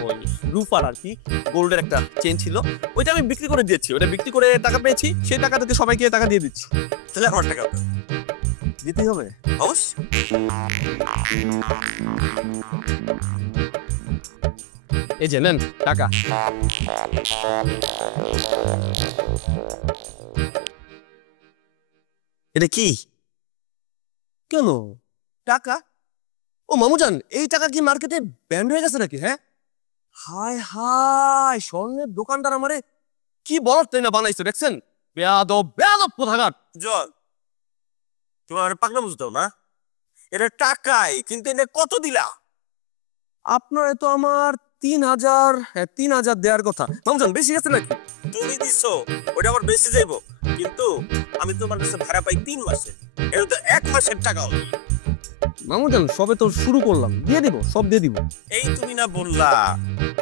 ওই রূপার আর কি, গোল্ডের একটা চেইন ছিল, ওইটা আমি বিক্রি করে দিয়েছি। ওটা বিক্রি করে টাকা পেয়েছি, সেই টাকা থেকে সবাইকে টাকা দিয়ে দিচ্ছি। তাহলে আমার টাকা দাও। দিতেই হবে অবশ্যই। এই যে নেন টাকা। এটা কি? কেন টাকা? ও মামুজান, এই টাকা কি মার্কেটে ব্যান্ড হয়ে গেছে নাকি? হ্যাঁ, হায় হায়, স্বর্ণের দোকানদার আমারে কি বলার তাই না বানাইছো, দেখছেন? বেয়াদব বেয়াদব কোথাকার। জল, তোমার পাগলা বুঝ দাও না, এটা টাকাই, কিন্তু এটা কত দিলা? আপনার তো আমার 3000, হ্যাঁ 3000 দেওয়ার কথা। মামুজান বেশি গেছে নাকি? তুমি দিছো, ওটা আবার বেশি যাইবো, কিন্তু আমি তোমার কাছে ভাড়া পাই 3 মাসে, এটা তো 1 মাসের টাকা হবে। মামুজান সবে তো শুরু করলাম, দিয়ে দিব, সব দিয়ে দিব। এই তুমি না বললা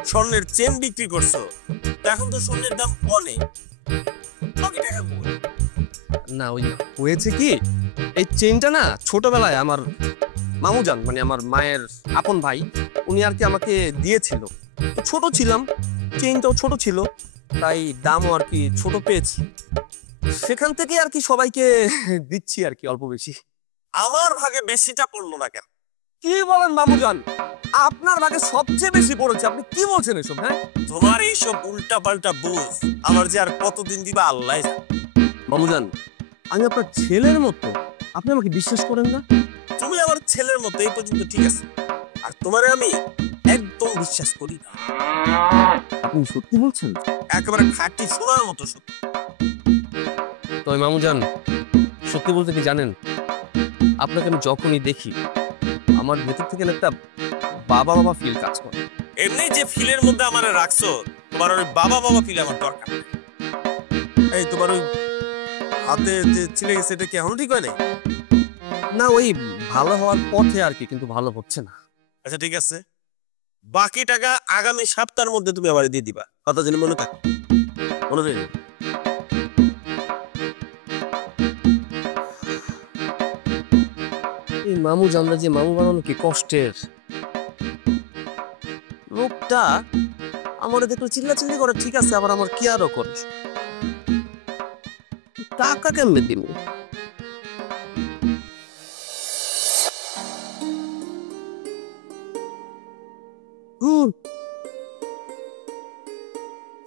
স্বর্ণের চেন বিক্রি করছো, তো এখন তো স্বর্ণের দাম অনেক, বাকি টাকা কই? না ওই হয়েছে কি, এই চেনটা না ছোটবেলায় আমার মামুজান মানে আমার মায়ের আপন ভাই উনি আর কি আমাকে দিয়েছিল। তো ছোট ছিলাম, চেইনটাও ছোট ছিল, তাই দামও আর কি ছোট পেয়েছি। সেখান থেকে আর কি সবাইকে দিচ্ছি আর কি অল্প বেশি। আমার ভাগে বেশিটা পড়লো না কেন? কি বলেন মামুজান, আপনার ভাগে সবচেয়ে বেশি পড়েছে, আপনি কি বলছেন এসব? হ্যাঁ তোমার এইসব উল্টা পাল্টা বুঝ আমার যে আর কতদিন দিবা আল্লাহ জানে। মামুজান, আমি আপনার ছেলের মতো, আপনি আমাকে বিশ্বাস করেন না? তুমি আমার ছেলের মতো এই পর্যন্ত ঠিক আছে, আর তোমারে আমি একদম বিশ্বাস করি না। আপনি সত্যি বলছেন? একেবারে খাঁটি সোনার মতো সত্যি। তবে মামুজান, সত্যি বলতে কি জানেন, আপনাকে আমি যখনই দেখি আমার ভেতর থেকে না একটা বাবা বাবা ফিল কাজ করে। এমনি যে ফিলের মধ্যে আমারে রাখছো, তোমার ওই বাবা বাবা ফিল আমার দরকার নেই। এই তোমার ওই হাতে যে ছিলে গেছে এটা কি এখনো ঠিক হয় নাই? না ওই ভালো হওয়ার পথে আর কি, কিন্তু ভালো হচ্ছে না। আচ্ছা ঠিক আছে, বাকি টাকা আগামী সপ্তাহের মধ্যে তুমি আবার দিয়ে দিবা, কথা যেন মনে থাকে। মনে নেই? এই মামু জানলে যে মামু বানানো কি কষ্টের। লোকটা আমার দেখলো চিল্লাচিল্লি করে, ঠিক আছে, আবার আমার কি আরো করে। টাকা কেমনে দিব?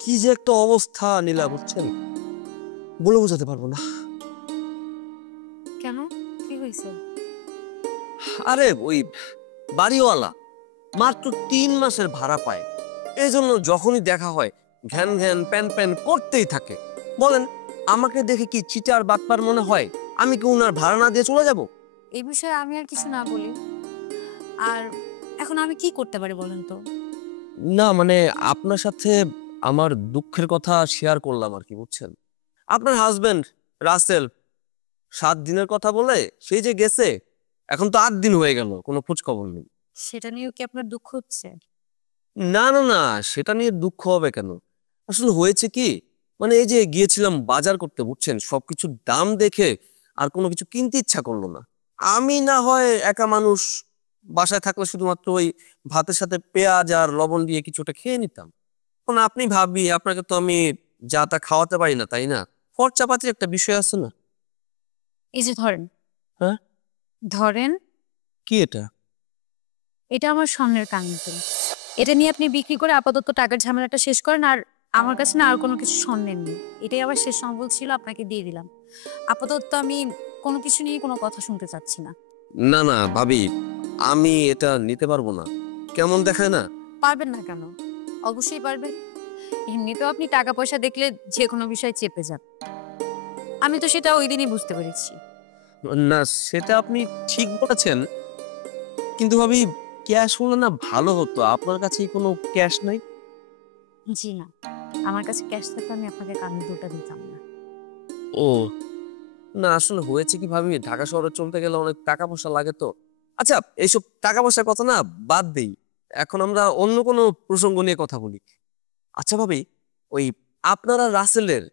কি যে একটা অবস্থা নীলা, বুঝছেন, বলে বোঝাতে পারবো না। কেন, কি হয়েছে? আরে ওই বাড়িওয়ালা মাত্র 3 মাসের ভাড়া পায়, এই জন্য যখনই দেখা হয় ঘ্যান ঘ্যান প্যান প্যান করতেই থাকে। বলেন, আমাকে দেখে কি চিটার বাটপার মনে হয়? আমি কি উনার ভাড়া না দিয়ে চলে যাব? এই বিষয়ে আমি আর কিছু না বলি। আর এখন আমি কি করতে পারি বলেন তো? না মানে আপনার সাথে আমার দুঃখের কথা শেয়ার করলাম আর কি, বুঝছেন। আপনার হাজবেন্ড রাসেল 7 দিনের কথা বলে সেই যে গেছে, এখন তো 8 দিন হয়ে গেল, কোনো খোঁজ খবর নেই। সেটা নিয়েও কি আপনার দুঃখ হচ্ছে? না না না, সেটা নিয়ে দুঃখ হবে কেন? আসলে হয়েছে কি, মানে এই যে গিয়েছিলাম বাজার করতে, বুঝছেন, সবকিছুর দাম দেখে আর কোনো কিছু কিনতে ইচ্ছা করলো না। আমি না হয় একা মানুষ, বাসায় থাকলে শুধুমাত্র ওই ভাতের সাথে পেঁয়াজ আর লবণ দিয়ে কিছুটা খেয়ে নিতাম। এখন আপনি ভাবি, আপনাকে তো আমি যা তা খাওয়াতে পারি না, তাই না? খরচাপাতির একটা বিষয় আছে না? এই যে ধরেন, হ্যাঁ? ধরেন কি এটা? এটা আমার স্বর্ণের কানেক্টর। এটা নিয়ে আপনি বিক্রি করে আপাতত টাকার ঝামেলাটা শেষ করেন। আর আমার কাছে না আর কোনো কিছু স্বর্ণের নেই, এটাই আবার শেষ সম্বল ছিল, আপনাকে দিয়ে দিলাম। আপাতত আমি কোনো কিছু নিয়ে কোনো কথা শুনতে চাচ্ছি না। না না ভাবি, আমি এটা নিতে পারবো না। কেমন দেখায় না? পারবেন না কেন? অবশ্যই পারবেন। এমনিতেও আপনি টাকা পয়সা দেখলে যে কোনো বিষয় চেপে যান। আমি তো সেটা ওই দিনই বুঝতে পেরেছি। না সেটা আপনি ঠিক বলেছেন, কিন্তু ভাবি ক্যাশ হলে না ভালো হতো। আপনার কাছে কোনো ক্যাশ নাই? জি না, আমার কাছে ক্যাশ থাকলে আমি আপনাকে কানের দুলটা দিতাম না। ও না, আসলে হয়েছে কি ভাবি, ঢাকা শহরে চলতে গেলে অনেক টাকা পয়সা লাগে তো। আচ্ছা, এইসব টাকা পয়সার কথা না বাদ দেই, এখন আমরা অন্য কোনো প্রসঙ্গ নিয়ে কথা বলি। আচ্ছা ভাবি, ওই আপনারা রাসেলের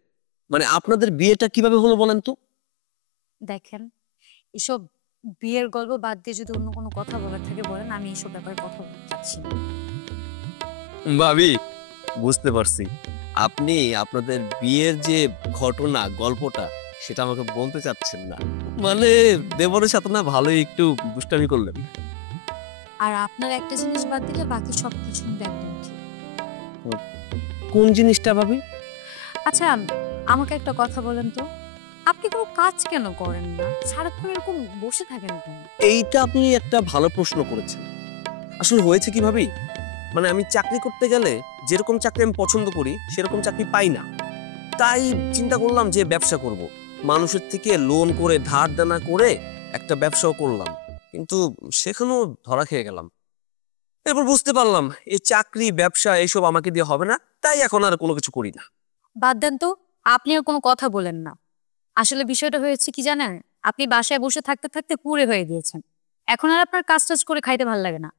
মানে আপনাদের বিয়েটা কিভাবে হলো বলেন তো? দেখেন, এসব বিয়ের গল্প বাদ দিয়ে যদি অন্য কোনো কথা বলার থাকে বলেন, আমি এইসব ব্যাপারে কথা বলতে চাচ্ছি না। ভাবি বুঝতে পারছি, আপনি আপনাদের বিয়ের যে ঘটনা গল্পটা সেটা আমাকে বলতে চাচ্ছেন না। মানে দেবরের সাথে না ভালোই একটু দুষ্টামি করলেন। আর আপনার একটা জিনিস বাদ দিলে বাকি সব কিছু কিন্তু একদম ঠিক। কোন জিনিসটা ভাবি? আচ্ছা, আমাকে একটা কথা বলেন তো, আপনি কোনো কাজ কেন করেন না? সারাক্ষণ এরকম বসে থাকেন কেন? এইটা আপনি একটা ভালো প্রশ্ন করেছেন। আসলে হয়েছে কি ভাবি, মানে আমি চাকরি করতে গেলে যেরকম চাকরি আমি পছন্দ করি সেরকম চাকরি পাই না। তাই চিন্তা করলাম যে ব্যবসা করব, মানুষের থেকে লোন করে ধার দেনা করে একটা ব্যবসাও করলাম, কিন্তু সেখানেও ধরা খেয়ে গেলাম। এরপর বুঝতে পারলাম এই চাকরি ব্যবসা এইসব আমাকে দিয়ে হবে না, তাই এখন আর কোনো কিছু করি না। বাদ দেন তো, আপনি আর কোনো কথা বলেন না। আসলে বিষয়টা হয়েছে কি জানেন, আপনি বাসায় বসে থাকতে থাকতে কুঁড়ে হয়ে গিয়েছেন। এখন আর আপনার কাজ টাজ করে খাইতে ভালো লাগে না।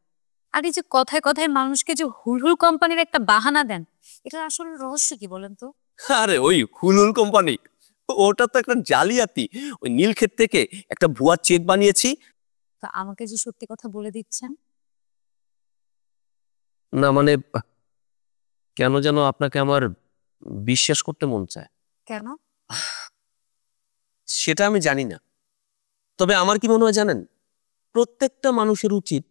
আর এই যে কথায় কথায় মানুষকে যে হুড়হুড় কোম্পানির একটা বাহানা দেন, এটা আসলে রহস্য কি বলেন তো? আরে ওই হুলুল কোম্পানি, ওটা তো একটা জালিয়াতি। ওই নীলক্ষেত থেকে একটা ভুয়া চেক বানিয়েছি। তা আমাকে যে সত্যি কথা বলে দিচ্ছেন। না মানে কেন যেন আপনাকে আমার বিশ্বাস করতে মন চায়। কেন? সেটা আমি জানি না, তবে আমার কি মনে হয় জানেন, প্রত্যেকটা মানুষের উচিত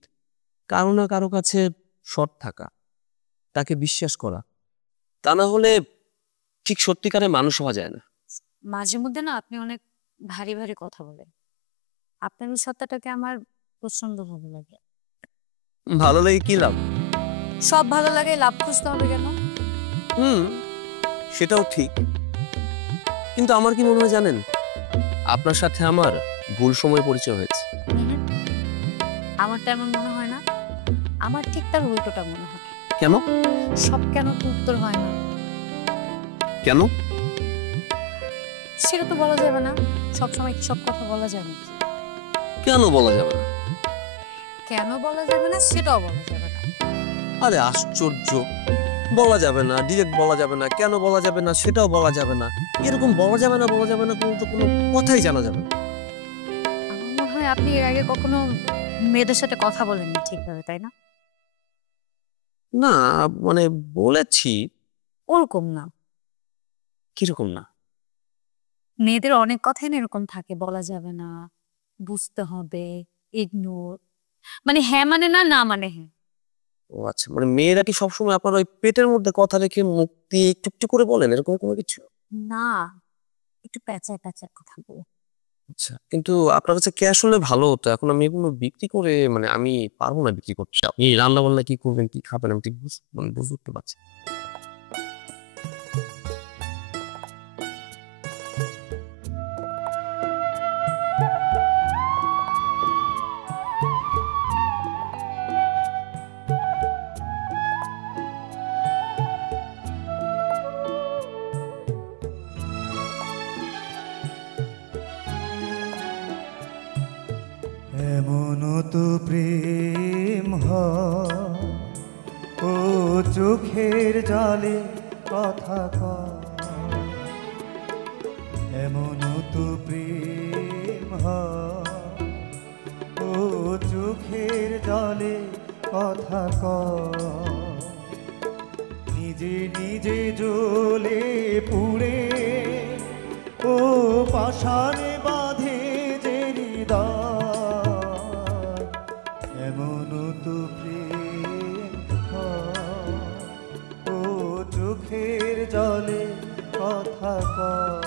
কারো না কারো কাছে সৎ থাকা, তাকে বিশ্বাস করা। তা না হলে ঠিক সত্যিকারে মানুষ হওয়া যায় না। মাঝে মধ্যে না আপনি অনেক ভারী ভারী কথা বলেন। আপনার এই সত্তাটাকে আমার প্রচন্ড ভালো লাগে। ভালো লাগে কি লাভ? সব ভালো লাগে, লাভ খুঁজতে হবে কেন? সেটাও ঠিক, কিন্তু আমার কি মনে হয় জানেন, আপনার সাথে আমার ভুল সময় পরিচয় হয়েছে। আমার তেমন মনে হয় না, আমার ঠিক তার উল্টোটা মনে হয়। কেন? সব কেন তো উত্তর হয় না। কেন? সেটা তো বলা যাবে না, সবসময় সব কথা বলা যাবে না। কেন বলা যাবে না? কেন বলা যাবে না সেটাও বলা যাবে না। আরে আশ্চর্য, বলা যাবে না, ডিরেক্ট বলা যাবে না, কেন বলা যাবে না সেটাও বলা যাবে না, এরকম বলা যাবে না তো কোনো কথাই জানা যাবে না। আমার মনে হয় আপনি এর আগে কখনো মেয়েদের সাথে কথা বলেননি ঠিকভাবে, তাই না? না মানে বলেছি। ওরকম না। কিরকম না? মেয়েদের অনেক কথাই না এরকম থাকে, বলা যাবে না, বুঝতে হবে, ইগনোর, মানে হ্যাঁ মানে না, না মানে হ্যাঁ। ও আচ্ছা, মানে মেয়েরা কি সবসময় আপনার ওই পেটের মধ্যে কথা রেখে মুখ দিয়ে একটু একটু করে বলেন, এরকম কোনো কিছু? না, একটু প্যাঁচায় প্যাঁচায় কথা বলে। আচ্ছা, কিন্তু আপনার কাছে ক্যাশ হলে ভালো হতো। এখন আমি এগুলো বিক্রি করে মানে আমি পারবো না বিক্রি করতে। আপনি রান্না বান্না কি করবেন, কি খাবেন, আমি ঠিক মানে বুঝতে পারছি। এমন তো প্রেম হয়, ও চোখের জলে কথা কয়। এমন তো প্রেম হয়, ও চোখের জলে কথা কয়। নিজে নিজে জ্বলে পুড়ে ও পাষাণে বাঁধে যে হৃদয়। এমন তো প্রেম হয়, ও চোখের জলে কথা কয়।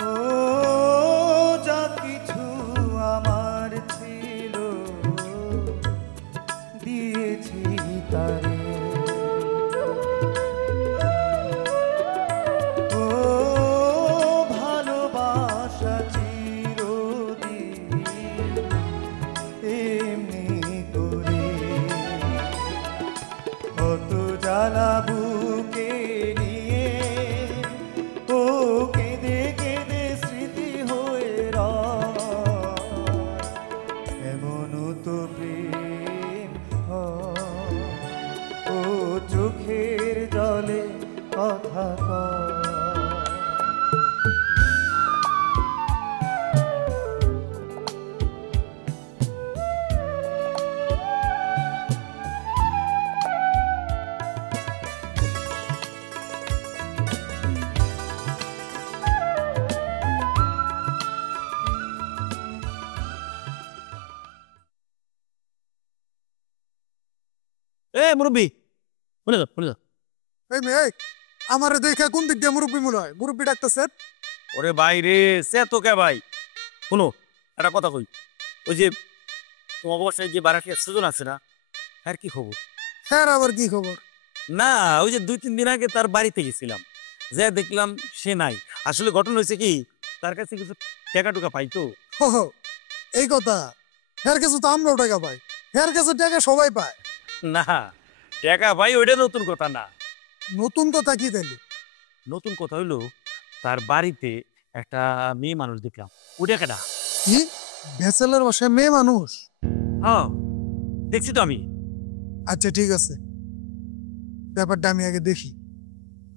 ও যা কিছু আমার ছিল দিয়েছি তারে। ও ভালোবাসা চিরদিন এমনি করে কত জ্বালা বুকে নিয়ে ও কেঁদে কেঁদে স্মৃতি হয়ে রয়। এমন তো প্রেম হয়, ও চোখের জলে কথা কয়। এ মুরব্বি, বলে দাও বলে দাও। এই মেয়ে, আমার দেখে কোন দিক দিয়ে মুরব্বী মনে হয়? মুরব্বী ডাকতেছে। ওরে ভাই রে, সে তো কে ভাই। শুনো একটা কথা কই, ওই যে তোমার বাসায় যে বারাটিয়া সুজন আছে না, আর কি খবর? হ্যাঁ, আবার কি খবর? না ওই যে 2-3 দিন আগে তার বাড়িতে গেছিলাম, যে দেখলাম সে নাই। আসলে ঘটনা হয়েছে কি, তার কাছে কিছু টাকা টুকা পাইতো। হো হো, এই কথা। হ্যার কিছু তো আমরাও টাকা পাই। হের কাছে টাকা সবাই পায়। না টাকা ভাই ওইটা নতুন কথা না। নতুন কথা কি তাইলে? নতুন কথা হইলো তার বাড়িতে একটা মেয়ে মানুষ দেখলাম। ওটা কেটা? কি ব্যাচেলার বাসায় মেয়ে মানুষ? হ্যাঁ দেখছি তো আমি। আচ্ছা ঠিক আছে, ব্যাপারটা আমি আগে দেখি,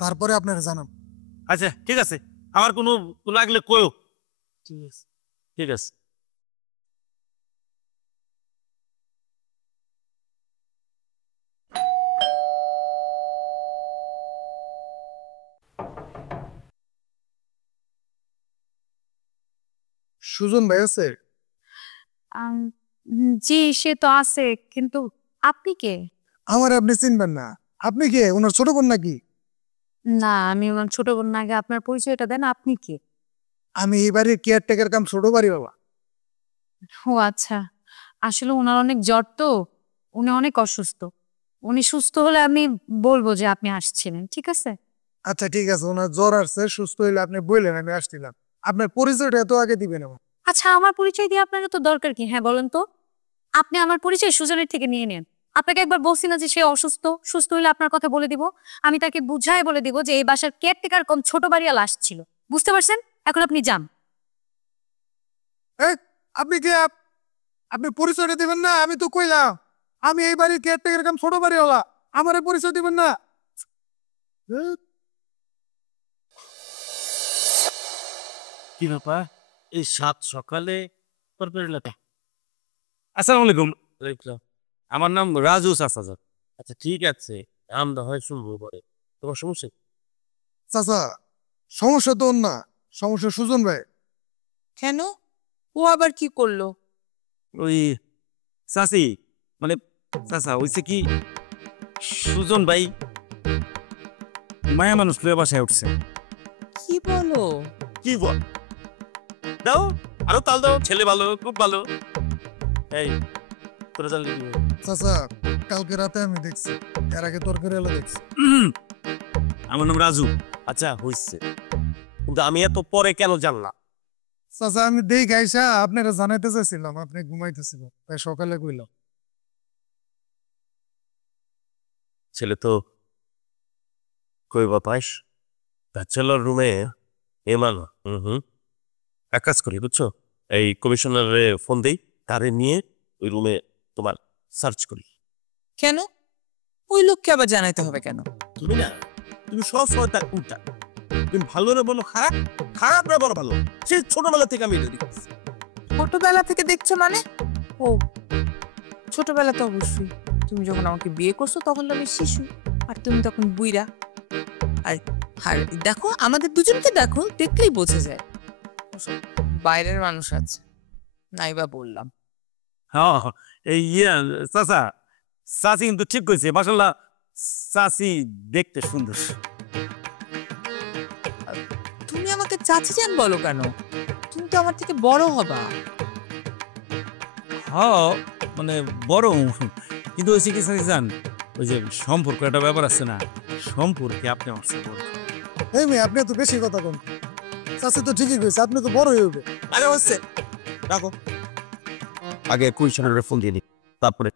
তারপরে আপনারা জানাব। আচ্ছা ঠিক আছে, আমার কোনো লাগলে কয়ও। ঠিক আছে ঠিক আছে। সুজন ভাই আছে? জি সে তো আছে, কিন্তু আপনি কে? আমার আপনি চিনবেন না? আপনি কে, ওনার ছোট বোন নাকি? না আমি ওনার ছোট বোন না, আগে আপনার পরিচয়টা দেন, আপনি কে? আমি এই বাড়ির কেয়ারটেকার কাম ছোট বাড়ি বাবা। ও আচ্ছা, আসলে ওনার অনেক জ্বর তো, উনি অনেক অসুস্থ। উনি সুস্থ হলে আমি বলবো যে আপনি আসছিলেন, ঠিক আছে? আচ্ছা ঠিক আছে, ওনার জ্বর আসছে, সুস্থ হইলে আপনি বললেন, আমি আসছিলাম। আপনার পরিচয়টা এত আগে দিবেন আমার? আচ্ছা আমার পরিচয় দিয়ে আপনার তো দরকার কি? হ্যাঁ বলেন তো। আপনি আমার পরিচয় সুজনের থেকে নিয়ে নেন। আপনাকে একবার বলছি না যে সে অসুস্থ, সুস্থ হলে আপনার কথা বলে দিব। আমি তাকে বুঝায় বলে দিব যে এই বাসার কেয়ারটেকার কম ছোট বাড়িওয়ালা আসছিল। বুঝতে পারছেন? এখন আপনি যান। এই, আপনি কে? আপনি পরিচয়টা দিবেন না? আমি তো কইলাম আমি এই বাড়ির কেয়ারটেকার কাম ছোট বাড়িওয়ালা, আমার পরিচয় দিবেন না? কি ব্যাপার এই সাত সকালে তরকারি লাটা? আসসালামু আলাইকুম। আমার নাম রাজু চাচা। আচ্ছা ঠিক আছে, আমরা হয় শুনবো পরে। তোমার সমস্যা কি? চাচা সমস্যা তো ওর না, সমস্যা সুজন ভাই। কেন? ও আবার কি করলো? ওই চাচি মানে চাচা হইছে কি, সুজন ভাই মায়া মানুষ লয়ে বাসায় উঠছে। কি বলো? কি বল? দাও আরো তাল দাও, ছেলে ভালো, খুব ভালো। এই তোরা তাল দিবি? চাচা কালকে রাতে আমি দেখছি, এর আগে তরকারি এলা দেখছি। আমার নাম রাজু। আচ্ছা হইছে, কিন্তু আমি এত পরে কেন জানলাম? চাচা আমি দেই গাইসা আপনারা জানাইতে চাইছিলাম, আপনি ঘুমাইতেছিল, তাই সকালে কইলাম। ছেলে তো কই বাতাস ব্যাচেলর রুমে এমানো। এক কাজ করি বুঝছো, এই কমিশনারে ফোন দেই, তারে নিয়ে ওই রুমে তোমার সার্চ করি। কেন? ওই লোককে আবার জানাইতে হবে কেন? তুমি না, তুমি সব সময় তার উল্টা। তুমি ভালো না বলো খারাপ, খারাপ না বলো ভালো। সে ছোটবেলা থেকে আমি এটা দেখছি। ছোটবেলা থেকে দেখছো মানে? ও ছোটবেলা তো অবশ্যই, তুমি যখন আমাকে বিয়ে করছো তখন তো আমি শিশু, আর তুমি তখন বুইরা। আর আর দেখো আমাদের দুজনকে দেখো, দেখলেই বোঝা যায় ওসব বাইরের মানুষ আছে। নাইবা বললাম। হ্যাঁ এই চাচা, চাচি কিন্তু ঠিক কইছে, মাশাআল্লাহ চাচি দেখতে সুন্দর। তুমি আমাকে চাচি জান বলো কেন? তুমি তো আমার থেকে বড় হবা। হ্যাঁ মানে বড়, কিন্তু ওই চিকিৎসা জান, ওই যে সম্পর্ক একটা ব্যাপার আছে না, সম্পর্কে আপনি আমার সাথে বড়। এই মেয়ে আপনি তো বেশি কথা কন, চাচি তো ঠিকই কইছে, আপনি তো বড় হয়ে উঠবে। আরে হচ্ছে রাখো, আগে কমিশনারের ফোন দিয়ে নি, তারপরে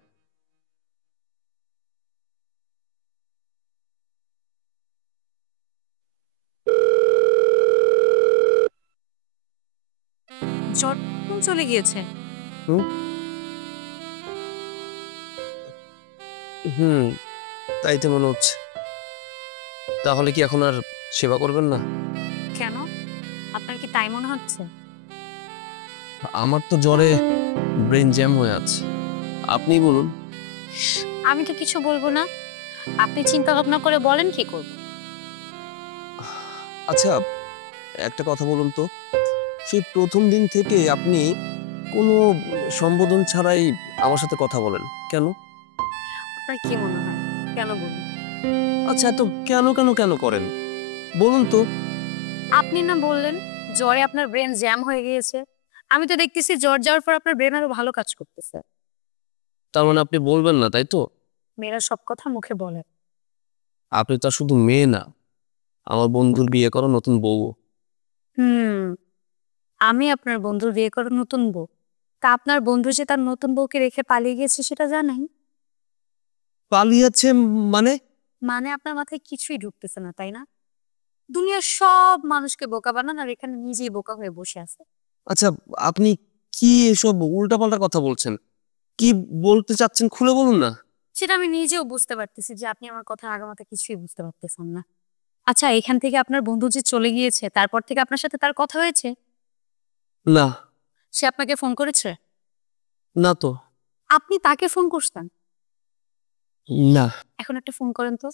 জ্বর চলে গিয়েছে। তাই তো মনে হচ্ছে। তাহলে কি এখন আর সেবা করবেন না? কেন? আপনার কি তাই মনে হচ্ছে? আমার তো জ্বরে ব্রেন জ্যাম হয়ে আছে, আপনি বলুন। আমি তো কিছু বলবো না, আপনি চিন্তা ভাবনা করে বলেন কি করব। আচ্ছা একটা কথা বলুন তো, সেই প্রথম দিন থেকে আপনি কোনো সম্বোধন ছাড়াই আমার সাথে কথা বলেন কেন? আপনার কি মনে হয় কেন বলুন? আচ্ছা এত কেন কেন কেন করেন বলুন তো। আপনি না বললেন জ্বরে আপনার ব্রেন জ্যাম হয়ে গিয়েছে, আমি তো দেখতেছি জ্বর যাওয়ার পর আপনার ব্রেন আরো ভালো কাজ করতেছে। তার মানে আপনি বলবেন না তাই তো? মেয়েরা সব কথা মুখে বলে। আপনি তো আর শুধু মেয়ে না, আমার বন্ধুর বিয়ে করা নতুন বউ। আমি আপনার বন্ধুর বিয়ে করার নতুন বউ, তা আপনার বন্ধু যে তার নতুন বউকে রেখে পালিয়ে গেছে সেটা জানেন? পালিয়েছে মানে? মানে আপনার মাথায় কিছুই ঢুকতেছে না, তাই না? দুনিয়ার সব মানুষকে বোকা বানান আর এখানে নিজেই বোকা হয়ে বসে আছে। আচ্ছা, আপনি কি এসব উল্টাপাল্টা কথা বলছেন? কি বলতে চাচ্ছেন খুলে বলুন না। সেটা আমি নিজেও বুঝতে পারতেছি যে আপনি আমার কথা আগামাথা কিছুই বুঝতে পারতেছেন না। আচ্ছা, এখান থেকে আপনার বন্ধু যে চলে গিয়েছে তারপর থেকে আপনার সাথে তার কথা হয়েছে? না। সে আপনাকে ফোন করেছে? না তো। আপনি তাকে ফোন করছেন? না। এখন একটা ফোন করেন তো।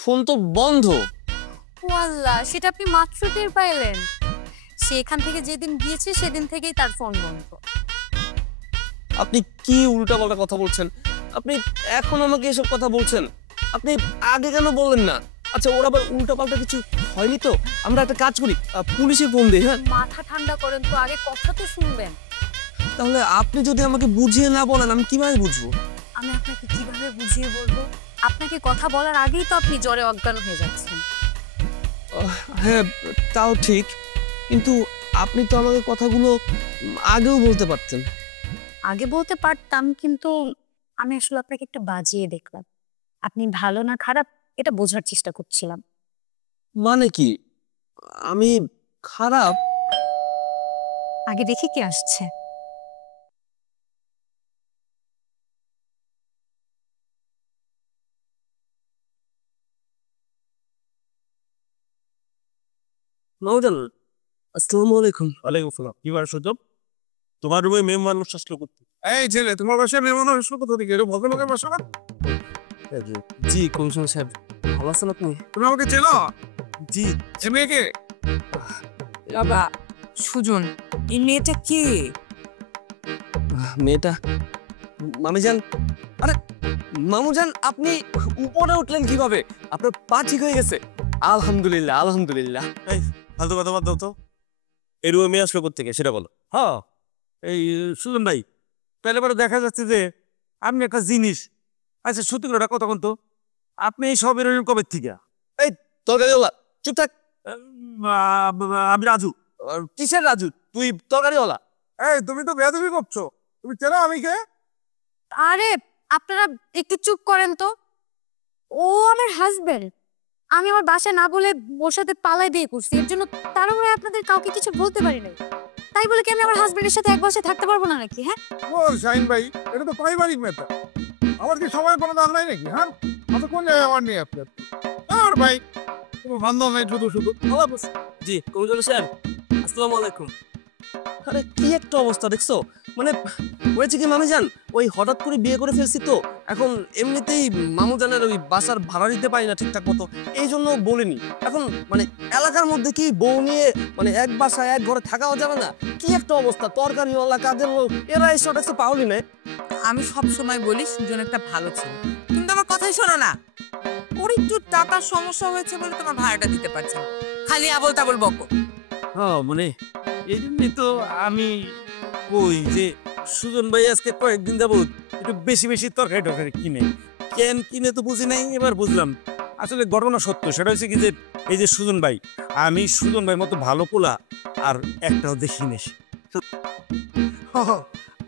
ফোন তো বন্ধ। ও আল্লাহ, সেটা আপনি মাত্র টের পাইলেন? সে এখান থেকে যেদিন গিয়েছে সেদিন থেকেই তার ফোন বন্ধ। আপনি কি উল্টাপাল্টা কথা বলছেন? আপনি এখন আমাকে এসব কথা বলছেন? আপনি আগে কেন বললেন না? আচ্ছা, ওর আবার উল্টাপাল্টা কিছু হয়নি তো? আমরা একটা কাজ করি, পুলিশে ফোন দিই। হ্যাঁ, মাথা ঠান্ডা করেন তো, আগে কথা তো শুনবেন। তাহলে আপনি যদি আমাকে বুঝিয়ে না বলেন আমি কিভাবে বুঝবো? আমি আপনাকে কিভাবে বুঝিয়ে বলবো? আপনাকে কথা বলার আগেই তো আপনি জ্বরে অজ্ঞান হয়ে যাচ্ছেন। হ্যাঁ, তাও ঠিক, কিন্তু আপনি তো আমাকে কথাগুলো আগেও বলতে পারতেন। আগে বলতে পারতাম, কিন্তু আমি আসলে আপনাকে একটু বাজিয়ে দেখলাম। আপনি ভালো না খারাপ এটা বোঝার চেষ্টা করছিলাম। মানে কি? আমি খারাপ? আগে দেখি কে আসছে। মাউজান, আসসালামু আলাইকুম। ওয়ালাইকুম আসসালাম। কি বার সুযোগ? তোমার রুমে মেয়ে মানুষ আসলো করতে? এই ছেলে, তোমার বাসায় মেহমান আসলো কোথা থেকে? এটা ভদ্রলোকের বাসা না? জি কমিশনার সাহেব, ভালো আছেন আপনি? তুমি আমাকে চেনো? জি। এ মেয়েকে? বাবা সুজন, এই মেয়েটা কে? মেয়েটা মামিজান। আরে মামুজান, আপনি উপরে উঠলেন কিভাবে? আপনার পা ঠিক হয়ে গেছে? আলহামদুলিল্লাহ, আলহামদুলিল্লাহ। ফালতু কথা বাদ দাও তো। এই রুমে মেয়ে আসলো থেকে সেটা বলো। হ্যাঁ, এই সুজন ভাই, পেলে পরে দেখা যাচ্ছে যে আপনি একটা জিনিস। আচ্ছা সত্যি করে কতক্ষণ তো আপনি এই সব এরকম কবে থেকে? এই তরকারি চুপ থাক। আমি রাজু। কিসের রাজু? তুই তরকারিওয়ালা? এই তুমি তো বেয়াদবি করছো। তুমি চেনো আমি কে? আরে আপনারা একটু চুপ করেন তো। ও আমার হাজবেন্ড। আমি আমার বাসায় না বলে ওর সাথে পালাই দিয়ে করছি, এর জন্য তাড়াহুড়ো আপনাদের কাউকে কিছু বলতে পারি নাই। তাই বলে কি আমি আমার হাজবেন্ডের সাথে এক বাসায় থাকতে পারবো না নাকি? হ্যাঁ, ও শাহিন ভাই, এটা তো পারিবারিক মেয়েটা। আমার কি সময় কোনো দাম নাই নাকি? হ্যাঁ, আমি কোন জায়গায় আমার নিয়ে আপনার? আর ভাই, কোনো বান্ধব নাই, শুধু শুধু। জি কমিশনার সাহেব, আসসালামু আলাইকুম। আরে কি একটা অবস্থা দেখছো? মানে হয়েছে কি মামিজান, ওই হঠাৎ করে বিয়ে করে ফেলছি তো, এখন এমনিতেই মামুজানের ওই বাসার ভাড়া দিতে পারি না ঠিকঠাক মতো, এই জন্য বলিনি। এখন মানে এলাকার মধ্যে কি বউ নিয়ে মানে এক বাসায় এক ঘরে থাকাও যাবে না? কি একটা অবস্থা, তরকারিওয়ালা, কাজের লোক, এরা এসব একটা পাওলি না। আমি সব সময় বলি সুজন একটা ভালো ছেলে, কিন্তু আমার কথাই শোনো না। ওর একটু টাকার সমস্যা হয়েছে বলে তোমার ভাড়াটা দিতে পারছে না, খালি আবল তাবল বকো। হ্যাঁ মানে এই জন্যই তো আমি ওই যে সুজন ভাই আজকে কয়েকদিন যাবত একটু বেশি বেশি তরকারি টরকারি কিনে কেন কিনে তো বুঝি নাই, এবার বুঝলাম আসলে ঘটনা সত্য। সেটা হচ্ছে কি যে এই যে সুজন ভাই, আমি সুজন ভাই মতো ভালো পোলা আর একটাও দেখিনি।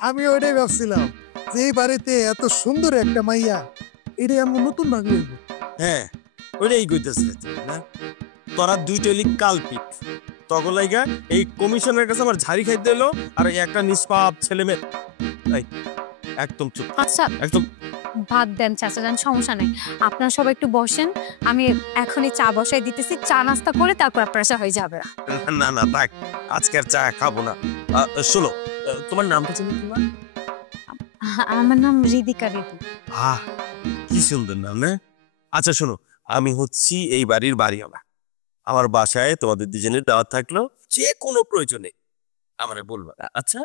আমি ওইটাই ভাবছিলাম যে এই বাড়িতে এত সুন্দর একটা মাইয়া, এটাই আমরা নতুন ভাগ হইব। হ্যাঁ ওইটাই কইতেছে না, তোরা দুইটা লিগ কালপিট তগলাইগা এই কমিশনের কাছে আমার ঝাড়ি খাইতে এলো আর এই একটা নিষ্পাপ ছেলে মেয়ে। এই একদম চুপ, আচ্ছা একদম। বাদ দেন চাচা যান, সমস্যা নেই। আপনারা সবাই একটু বসেন, আমি এখনই চা বসাই দিতেছি। চা নাস্তা করে তারপর আপনারা চা হয়ে যাবে। না না থাক, আজকে আর চা খাবো না। শোনো, তোমার নামটা চিনি তোমার? আমার নাম রিদিকা রিদি। আহ কি সুন্দর নাম না? আচ্ছা শোনো, আমি হচ্ছি এই বাড়ির বাড়িওয়ালা। আমার বাসায় তোমাদের দুজনের দাওয়াত থাকলো, যে কোনো প্রয়োজনে আমারে বলবা। আচ্ছা,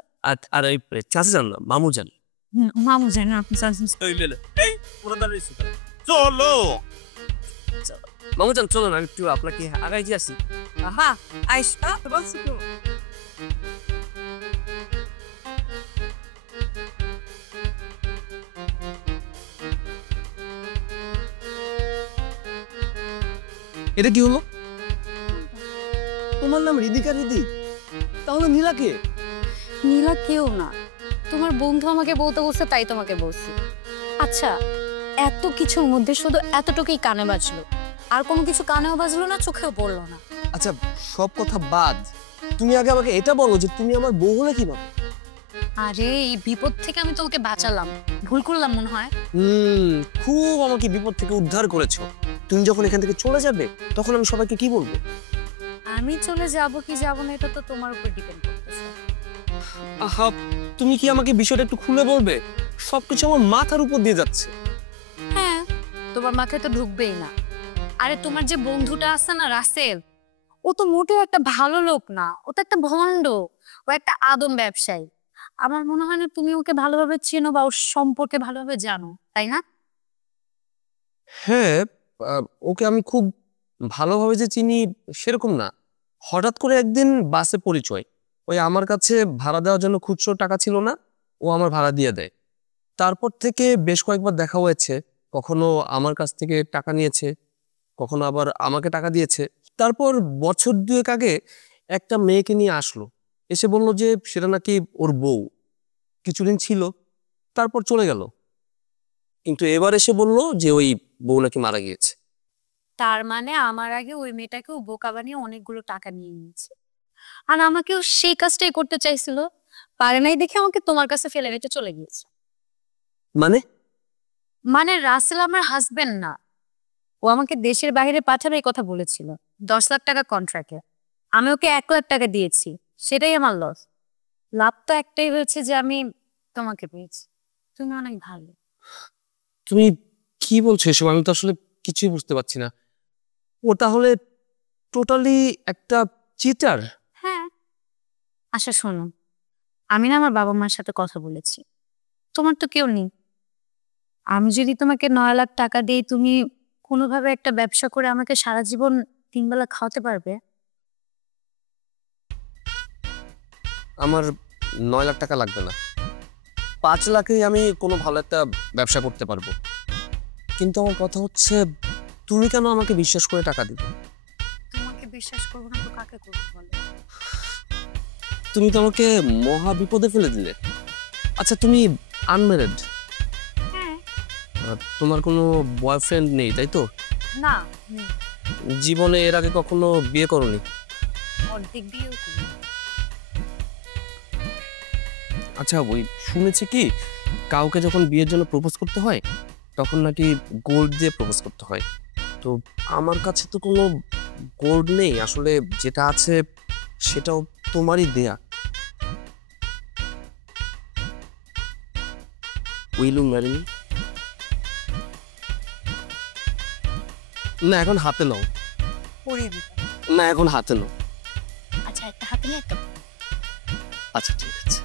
আর ওই চাচা জান না, মামু জান? মামু জানেন আপনি চাচা? এই তোমরা দাঁড়িয়েছো কেন? চলো মামু জান চলো না, একটু আপনাকে আগাই দিয়ে আসি। হ্যাঁ আইসা বলছি তো। এটা কি হলো? তোমার নাম রিদিকা রিদি, তাহলে নীলা কে? নীলা কেউ না, তোমার বন্ধু আমাকে বলতে বলছে তাই তোমাকে বলছি। আচ্ছা, এত কিছুর মধ্যে শুধু এতটুকুই কানে বাজলো, আর কোনো কিছু কানেও বাজলো না, চোখেও পড়লো না। আচ্ছা সব কথা বাদ, তুমি আগে আমাকে এটা বলো যে তুমি আমার বউ হলে কিভাবে? আরে এই বিপদ থেকে আমি তোমাকে বাঁচালাম, ভুল করলাম মনে হয়। খুব আমাকে বিপদ থেকে উদ্ধার করেছো। তুমি যখন এখান থেকে চলে যাবে তখন আমি সবাইকে কি বলবো? আমি চলে যাব কি যাব না এটা তো তোমার উপর ডিপেন্ড করতেছে। আহা, তুমি কি আমাকে বিষয়টা একটু খুলে বলবে? সবকিছু আমার মাথার উপর দিয়ে যাচ্ছে। হ্যাঁ, তোমার মাথায় তো ঢুকবেই না। আরে তোমার যে বন্ধুটা আছে না রাসেল, ও তো মোটেও একটা ভালো লোক না, ও তো একটা ভণ্ড, ও একটা আদম ব্যবসায়ী। আমার মনে হয় না তুমি ওকে ভালোভাবে চেনো বা ওর সম্পর্কে ভালোভাবে জানো, তাই না? হ্যাঁ, ওকে আমি খুব ভালোভাবে যে চিনি সেরকম না। হঠাৎ করে একদিন বাসে পরিচয়, ওই আমার কাছে ভাড়া দেওয়ার জন্য খুচরো টাকা ছিল না, ও আমার ভাড়া দিয়ে দেয়। তারপর থেকে বেশ কয়েকবার দেখা হয়েছে, কখনো আমার কাছ থেকে টাকা নিয়েছে, কখনো আবার আমাকে টাকা দিয়েছে। তারপর বছর 2 আগে একটা মেয়েকে নিয়ে আসলো, এসে বলল যে সেটা নাকি ওর বউ। কিছুদিন ছিল, তারপর চলে গেল। কিন্তু এবার এসে বলল যে ওই বউ নাকি মারা গিয়েছে। তার মানে আমার আগে ওই মেয়েটাকেও বোকা বানিয়ে অনেকগুলো টাকা নিয়ে নিয়েছে, আর আমাকেও সেই কাজটাই করতে চাইছিল, পারে নাই দেখে আমাকে তোমার কাছে ফেলে রেখে চলে গিয়েছে। মানে? মানে রাসেল আমার হাজবেন্ড না, ও আমাকে দেশের বাইরে পাঠাবে এই কথা বলেছিল 10 লাখ টাকা কন্ট্রাক্টে। আমি ওকে 1 লাখ টাকা দিয়েছি, সেটাই আমার লস। লাভ তো একটাই হয়েছে যে আমি তোমাকে পেয়েছি, তুমি অনেক ভালো। তুমি কি বলছো এসব? আমি তো আসলে কিছুই বুঝতে পারছি না। ও তাহলে টোটালি একটা চিটার? হ্যাঁ, আচ্ছা শোনো, আমি না আমার বাবা মার সাথে কথা বলেছি, তোমার তো কেউ নেই। আমি যদি তোমাকে 9 লাখ টাকা দিই, তুমি কোনোভাবে একটা ব্যবসা করে আমাকে সারা জীবন 3 বেলা খাওয়াতে পারবে? আমার 9 লাখ টাকা লাগবে না, 5 লাখেই আমি কোনো ভালো একটা ব্যবসা করতে পারবো। কিন্তু আমার কথা হচ্ছে, তুমি কেন আমাকে বিশ্বাস করে টাকা দিবে? তোমাকে বিশ্বাস করবো না তো কাকে করবো বলো? তুমি তো আমাকে মহা বিপদে ফেলে দিলে। আচ্ছা তুমি আনম্যারিড? হ্যাঁ। তোমার কোনো বয়ফ্রেন্ড নেই তাই তো? না, নেই। জীবনে এর আগে কখনো বিয়ে করোনি? অর্ধেক বিয়েও করি। আচ্ছা ওই শুনেছি কি কাউকে যখন বিয়ের জন্য প্রপোজ করতে হয় তখন নাকি গোল্ড দিয়ে প্রপোজ করতে হয়। তো আমার কাছে তো কোনো গোল্ড নেই, আসলে যেটা আছে সেটাও তোমারই দেয়া। Will you marry me? না এখন হাতে নাও। পরিয়ে দিতে। না এখন হাতে নাও। আচ্ছা একটা হাতে নিয়ে একটা। আচ্ছা ঠিক আছে।